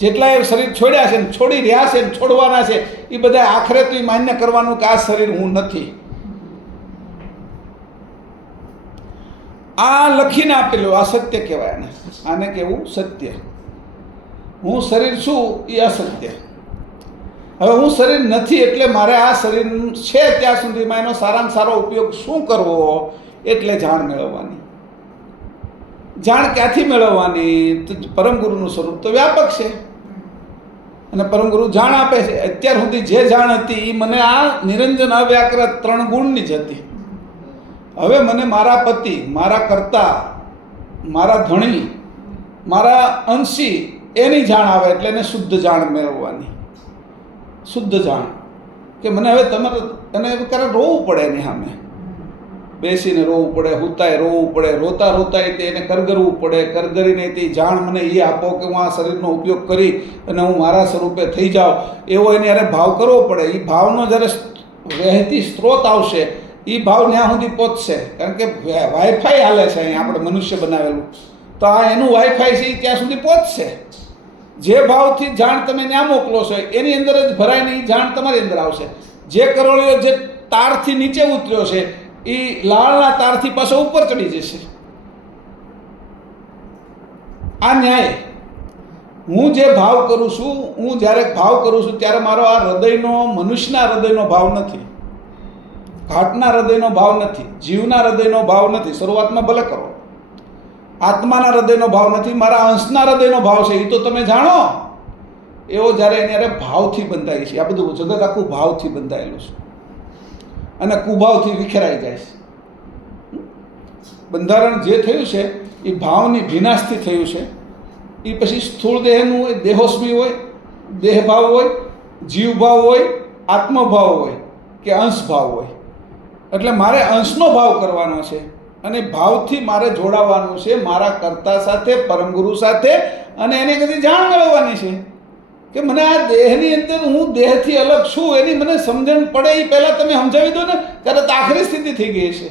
જેટલા એ શરીર છોડ્યા છે ને છોડી રહ્યા છે ને છોડવાના છે એ બધા આખરે તો એ માન્ય કરવાનું કે આ શરીર હું નથી. આ લખીને આપેલું આ સત્ય કહેવાય ને. આને કહેવું સત્ય. હું શરીર છું એ અસત્ય. હવે હું શરીર નથી એટલે મારે આ શરીર છે ત્યાં સુધીમાં એનો સારામાં સારો ઉપયોગ શું કરવો એટલે જાણ મેળવવાની. જાણ ક્યાંથી મેળવવાની? તો પરમ ગુરુનું સ્વરૂપ તો વ્યાપક છે અને પરમ ગુરુ જાણ આપે છે. અત્યાર સુધી જે જાણ હતી એ મને આ નિરંજન અવ્યાકૃત 3 ગુણની જ હતી. હવે મને મારા પતિ, મારા કર્તા, મારા ધણી, મારા અંશી એની જાણ આવે એટલે એને શુદ્ધ જાણ મેળવવાની. શુદ્ધ જાણ કે મને હવે તમારે એને ક્યારે રોવું પડે એની સામે. બેસીને રોવું પડે, હુતાય રોવું પડે, રોતા રોતાય તે એને કરગરવું પડે, કરગરીને તે જાણ મને એ આપો કે હું આ શરીરનો ઉપયોગ કરી અને હું મારા સ્વરૂપે થઈ જાઉં એવો એને યારે ભાવ કરવો પડે. એ ભાવનો જ્યારે વહેતી સ્ત્રોત આવશે એ ભાવ ત્યાં સુધી પહોંચશે. કારણ કે વાઈફાઈ હાલે છે અહીં આપણે મનુષ્ય બનાવેલું, તો આ એનું વાઈફાઈ છે એ ત્યાં સુધી પહોંચશે. જે ભાવથી જાણ તમે ત્યાં મોકલો છો એની અંદર જ ભરાઈને એ જાણ તમારી અંદર આવશે. જે કરોળીઓ જે તારથી નીચે ઉતર્યો છે એ લાળના તારથી પાછો ઉપર ચડી જશે. આ ન્યાય. હું જે ભાવ કરું છું, હું જ્યારે ભાવ કરું છું ત્યારે મારો આ હૃદયનો, મનુષ્યના હૃદયનો ભાવ નથી, ઘાટના હૃદયનો ભાવ નથી, જીવના હૃદયનો ભાવ નથી. શરૂઆતમાં ભલે કરો. આત્માના હૃદયનો ભાવ નથી, મારા અંશના હૃદયનો ભાવ છે. એ તો તમે જાણો. એવો જ્યારે એને ભાવથી બંધાય છે. આ બધું જગત આખું ભાવથી બંધાયેલું છે અને કુભાવથી વિખેરાઈ જાય છે. બંધારણ જે થયું છે એ ભાવની ભીનાશથી થયું છે. એ પછી સ્થૂળ દેહનું હોય, દેહોસ્મી હોય, દેહભાવ હોય, જીવભાવ હોય, આત્મભાવ હોય કે અંશભાવ હોય. એટલે મારે અંશનો ભાવ કરવાનો છે અને ભાવથી મારે જોડાવાનું છે મારા કર્તા સાથે, પરમગુરુ સાથે, અને એને કદી જાણ મેળવવાની છે કે મને આ દેહની અંદર હું દેહથી અલગ છું એની મને સમજણ પડે. એ પહેલાં તમે સમજાવી દો ને, ત્યારે તો આખરી સ્થિતિ થઈ ગઈ છે.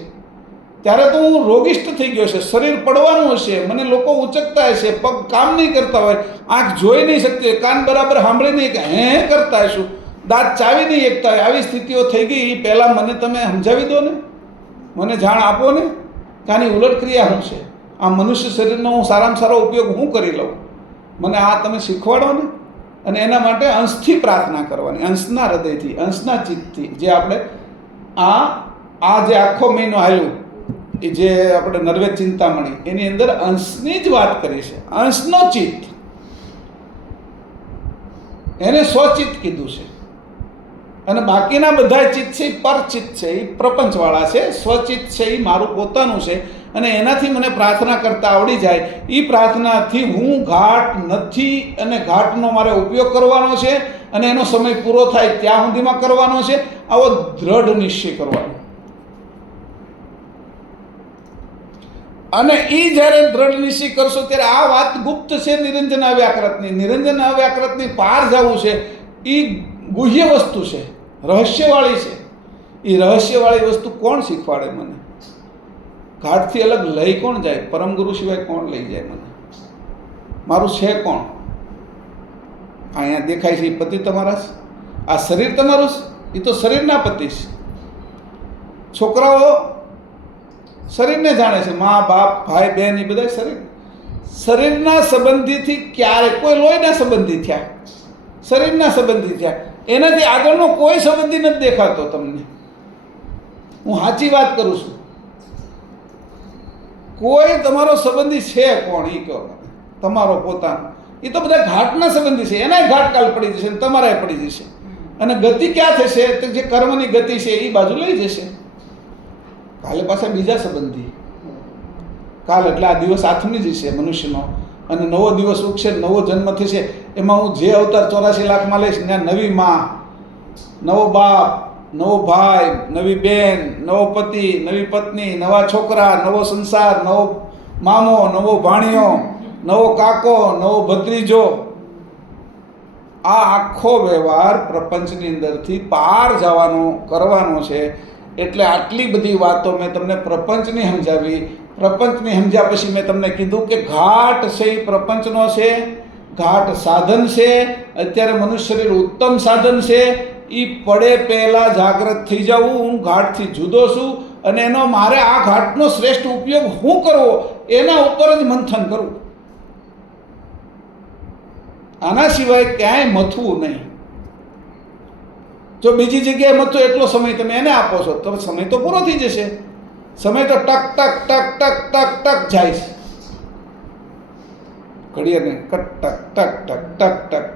ત્યારે તો હું રોગિષ્ટ થઈ ગયો છે, શરીર પડવાનું હશે, મને લોકો ઉચકતા હશે, પગ કામ નહીં કરતા હોય, આંખ જોઈ નહીં શકતી હોય, કાન બરાબર સાંભળી નહીં કે હે કરતા હશું, દાંત ચાવી નહીં એકતા હોય. આવી સ્થિતિઓ થઈ ગઈ. એ પહેલાં મને તમે સમજાવી દો ને, મને જાણ આપો ને કે આની ઉલટ ક્રિયા શું છે. આ મનુષ્ય શરીરનો હું સારામાં સારો ઉપયોગ હું કરી લઉં, મને આ તમે શીખવાડો ને. અને એના માટે અંશથી પ્રાર્થના કરવાની, અંશના હૃદયથી, અંશના ચિત્તથી. જે આપણે આ જે આખો મહિનો આવ્યું એ જે આપણે નર્વેદ ચિંતામણી, એની અંદર અંશની જ વાત કરી છે. અંશનો ચિત્ત, એને સ્વચિત્ત કીધું છે. અને બાકીના બધા ચિત્ત છે એ પરચિત્ત છે, એ પ્રપંચવાળા છે. સ્વચિત્ત છે એ મારું પોતાનું છે. અને એનાથી મને પ્રાર્થના કરતા આવડી જાય. એ પ્રાર્થનાથી હું ઘાટ નથી અને ઘાટનો મારે ઉપયોગ કરવાનો છે અને એનો સમય પૂરો થાય ત્યાં સુધીમાં કરવાનો છે. આવો દ્રઢ નિશ્ચય કરવાનો. અને એ જ્યારે દ્રઢ નિશ્ચય કરશો ત્યારે આ વાત ગુપ્ત છે નિરંજન અવ્યાકૃતની. નિરંજન અવ્યાકૃતની પાર જવું છે એ ગુહ્ય વસ્તુ છે, રહસ્યવાળી છે. એ રહસ્યવાળી વસ્તુ કોણ શીખવાડે મને? ઘાટથી અલગ લઈ કોણ જાય? પરમગુરુ સિવાય કોણ લઈ જાય મને? મારું છે કોણ? અહીંયા દેખાય છે એ પતિ તમારા છે, આ શરીર તમારું છે, એ તો શરીરના પતિ છે. છોકરાઓ શરીરને જાણે છે, મા બાપ ભાઈ બહેન એ બધા શરીરના સંબંધીથી ક્યારે કોઈ લોહીના સંબંધી થયા, શરીરના સંબંધી થયા, એનાથી આગળનો કોઈ સંબંધી નથી દેખાતો તમને. હું સાચી વાત કરું છું. કોઈ તમારો સંબંધી છે કોણ? એ કહો તમારો પોતાનો. એ તો બધા ઘાટના સંબંધી છે. એનાય ઘાટ કાલ પડી જશે અને તમારાય પડી જશે. અને ગતિ ક્યાં થશે? તો જે કર્મની ગતિ છે એ બાજુ લઈ જશે. કાલે પાછા બીજા સંબંધી. કાલ એટલે આ દિવસ આથમી જશે મનુષ્યનો, અને નવો દિવસ ઉગશે, નવો જન્મ થશે. એમાં હું જે અવતાર 84 લાખમાં લઈશ ત્યાં નવી માં, નવો બાપ, નવો ભાઈ, નવી બેન, નવો પતિ, નવી પત્ની, નવા છોકરા, નવો સંસાર, નવો મામો, નવો ભાણિયો, નવો કાકો, નવો ભત્રીજો. આ આખો વ્યવહાર પ્રપંચની અંદરથી પાર જવાનો કરવાનો છે. એટલે આટલી બધી વાતો મેં તમને પ્રપંચની સમજાવી. પ્રપંચની સમજ્યા પછી મેં તમને કીધું કે ઘાટ છે એ પ્રપંચનો છે, ઘાટ સાધન છે. અત્યારે મનુષ્ય શરીર ઉત્તમ સાધન છે. એ પડે પહેલાં જાગૃત થઈ જવું, હું ઘાટથી જુદો છું અને એનો મારે આ ઘાટનો શ્રેષ્ઠ ઉપયોગ શું કરવો એના ઉપર જ મંથન કરવું. આના સિવાય ક્યાંય મથવું નહીં. જો બીજી જગ્યાએ મથો એટલો સમય તમે એને આપો છો તો સમય તો પૂરો થઈ જશે. સમય તો ટક ટક ટક ટક ટક ટક જાય છે. ઘડિયાળને કટ ટક ટક ટક ટક ટક,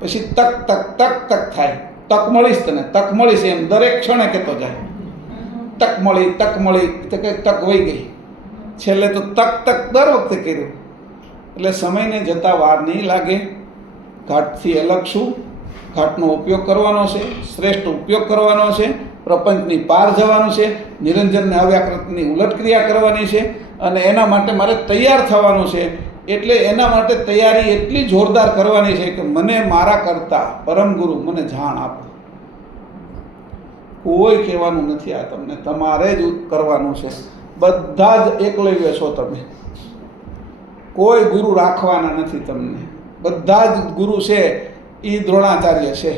પછી તક તક તક તક થાય. તક મળીશ તને, તક મળીશ એમ દરેક ક્ષણે કહેતો જાય. તક મળી, તક મળી, તો કંઈક તક વહી ગઈ. છેલ્લે તો તક તક દર વખતે કર્યું. એટલે સમયને જતાં વાર નહીં લાગે. ઘાટથી અલગ શું? ઘાટનો ઉપયોગ કરવાનો છે, શ્રેષ્ઠ ઉપયોગ કરવાનો છે, પ્રપંચની પાર જવાનું છે, નિરંજનને અવ્યાકૃતની ઉલટ ક્રિયા કરવાની છે. અને એના માટે મારે તૈયાર થવાનું છે. એટલે એના માટે તૈયારી એટલી જોરદાર કરવાની છે કે મને મારા કરતા પરમ ગુરુ મને જાણ આપો. કોઈ કહેવાનું નથી આ તમને, તમારે જ કરવાનું છે. બધા જ એકલવ્ય છો તમે. કોઈ ગુરુ રાખવાના નથી તમને. બધા જ ગુરુ છે એ દ્રોણાચાર્ય છે.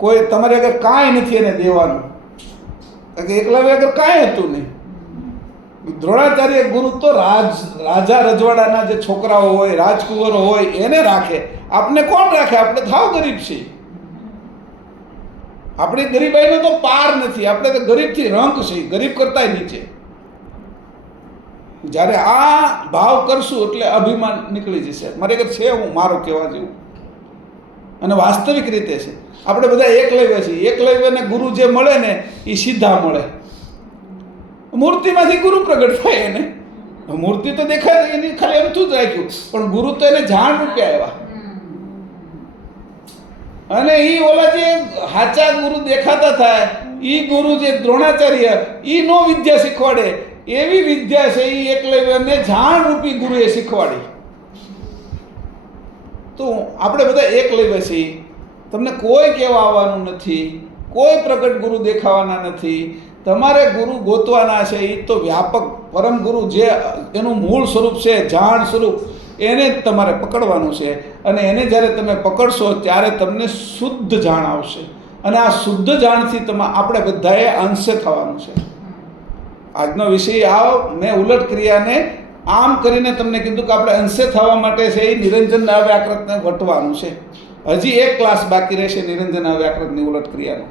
કોઈ તમારે આગળ કાંઈ નથી એને દેવાનું. એકલવ્ય આગળ કાંઈ હતું નહીં. દ્રોણાચાર્ય ગુરુ તો રાજા રજવાડાના જે છોકરાઓ હોય, રાજકુંવરો હોય એને રાખે. આપણે કોણ રાખે? આપણે થાવ ગરીબ છીએ. આપણી ગરીબાઈનો તો પાર નથી. આપણે તો ગરીબથી રંક છીએ, ગરીબ કરતાય નીચે. જ્યારે આ ભાવ કરશું એટલે અભિમાન નીકળી જશે. મારે કે છે હું મારો કહેવા જેવું. અને વાસ્તવિક રીતે છે. આપણે બધા એકલવ્ય છીએ. એકલવ્યને ગુરુ જે મળે ને એ સીધા મળે. મૂર્તિમાંથી ગુરુ પ્રગટ થાય એને. મૂર્તિ તો દેખાય એની ખાલી અમથું જ રાખ્યું, પણ ગુરુ તો એને જાણ રૂપે આવ્યા. અને એ ઓલા જે સાચા ગુરુ દેખાતા થાય, એ ગુરુ જે દ્રોણાચાર્ય એ નો વિદ્યા શીખવાડે એવી વિદ્યા છે એ એકલવ્યને જાણ રૂપી ગુરુએ શીખવાડી. તો આપણે બધા એકલવ્ય છીએ. તમને કોઈ કહેવા આવવાનું નથી, કોઈ પ્રગટ ગુરુ દેખાવાના નથી. તમારે ગુરુ ગોતવાના છે. એ તો વ્યાપક પરમ ગુરુ જે એનું મૂળ સ્વરૂપ છે, જાણ સ્વરૂપ, એને જ તમારે પકડવાનું છે. અને એને જ્યારે તમે પકડશો ત્યારે તમને શુદ્ધ જાણ આવશે. અને આ શુદ્ધ જાણથી આપણે બધાએ અંશે થવાનું છે. આજનો વિષય આવો. મેં ઉલટ ક્રિયાને આમ કરીને તમને કીધું કે આપણે અંશે થવા માટે છે એ નિરંજન અવ્યાકૃતને વટવાનું છે. હજી એક ક્લાસ બાકી રહેશે નિરંજન અવ્યાકૃતની ઉલટ ક્રિયાનો.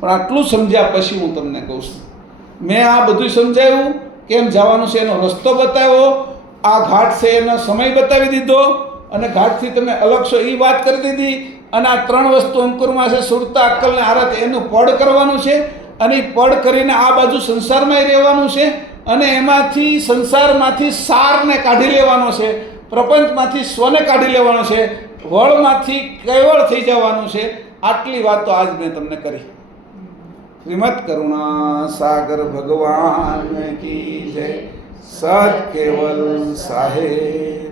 પણ આટલું સમજ્યા પછી હું તમને કહું છું. મેં આ બધું સમજાવ્યું, કેમ જવાનું છે એનો રસ્તો બતાવ્યો, આ ઘાટ છે એનો સમય બતાવી દીધો, અને ઘાટથી તમે અલગ છો એ વાત કરી દીધી. અને આ ત્રણ વસ્તુ અંકુરમાં છે, સુરતા, અક્કલ ને આરત, એનું પડ કરવાનું છે. અને એ પડ કરીને આ બાજુ સંસારમાં રહેવાનું છે. અને એમાંથી સંસારમાંથી સારને કાઢી લેવાનો છે, પ્રપંચમાંથી સ્વને કાઢી લેવાનો છે, વળમાંથી કેવળ થઈ જવાનું છે. આટલી વાતો આજ મેં તમને કરી. શ્રીમદ કરુણા સાગર ભગવાન કી જય. સત કેવલ સાહેબ.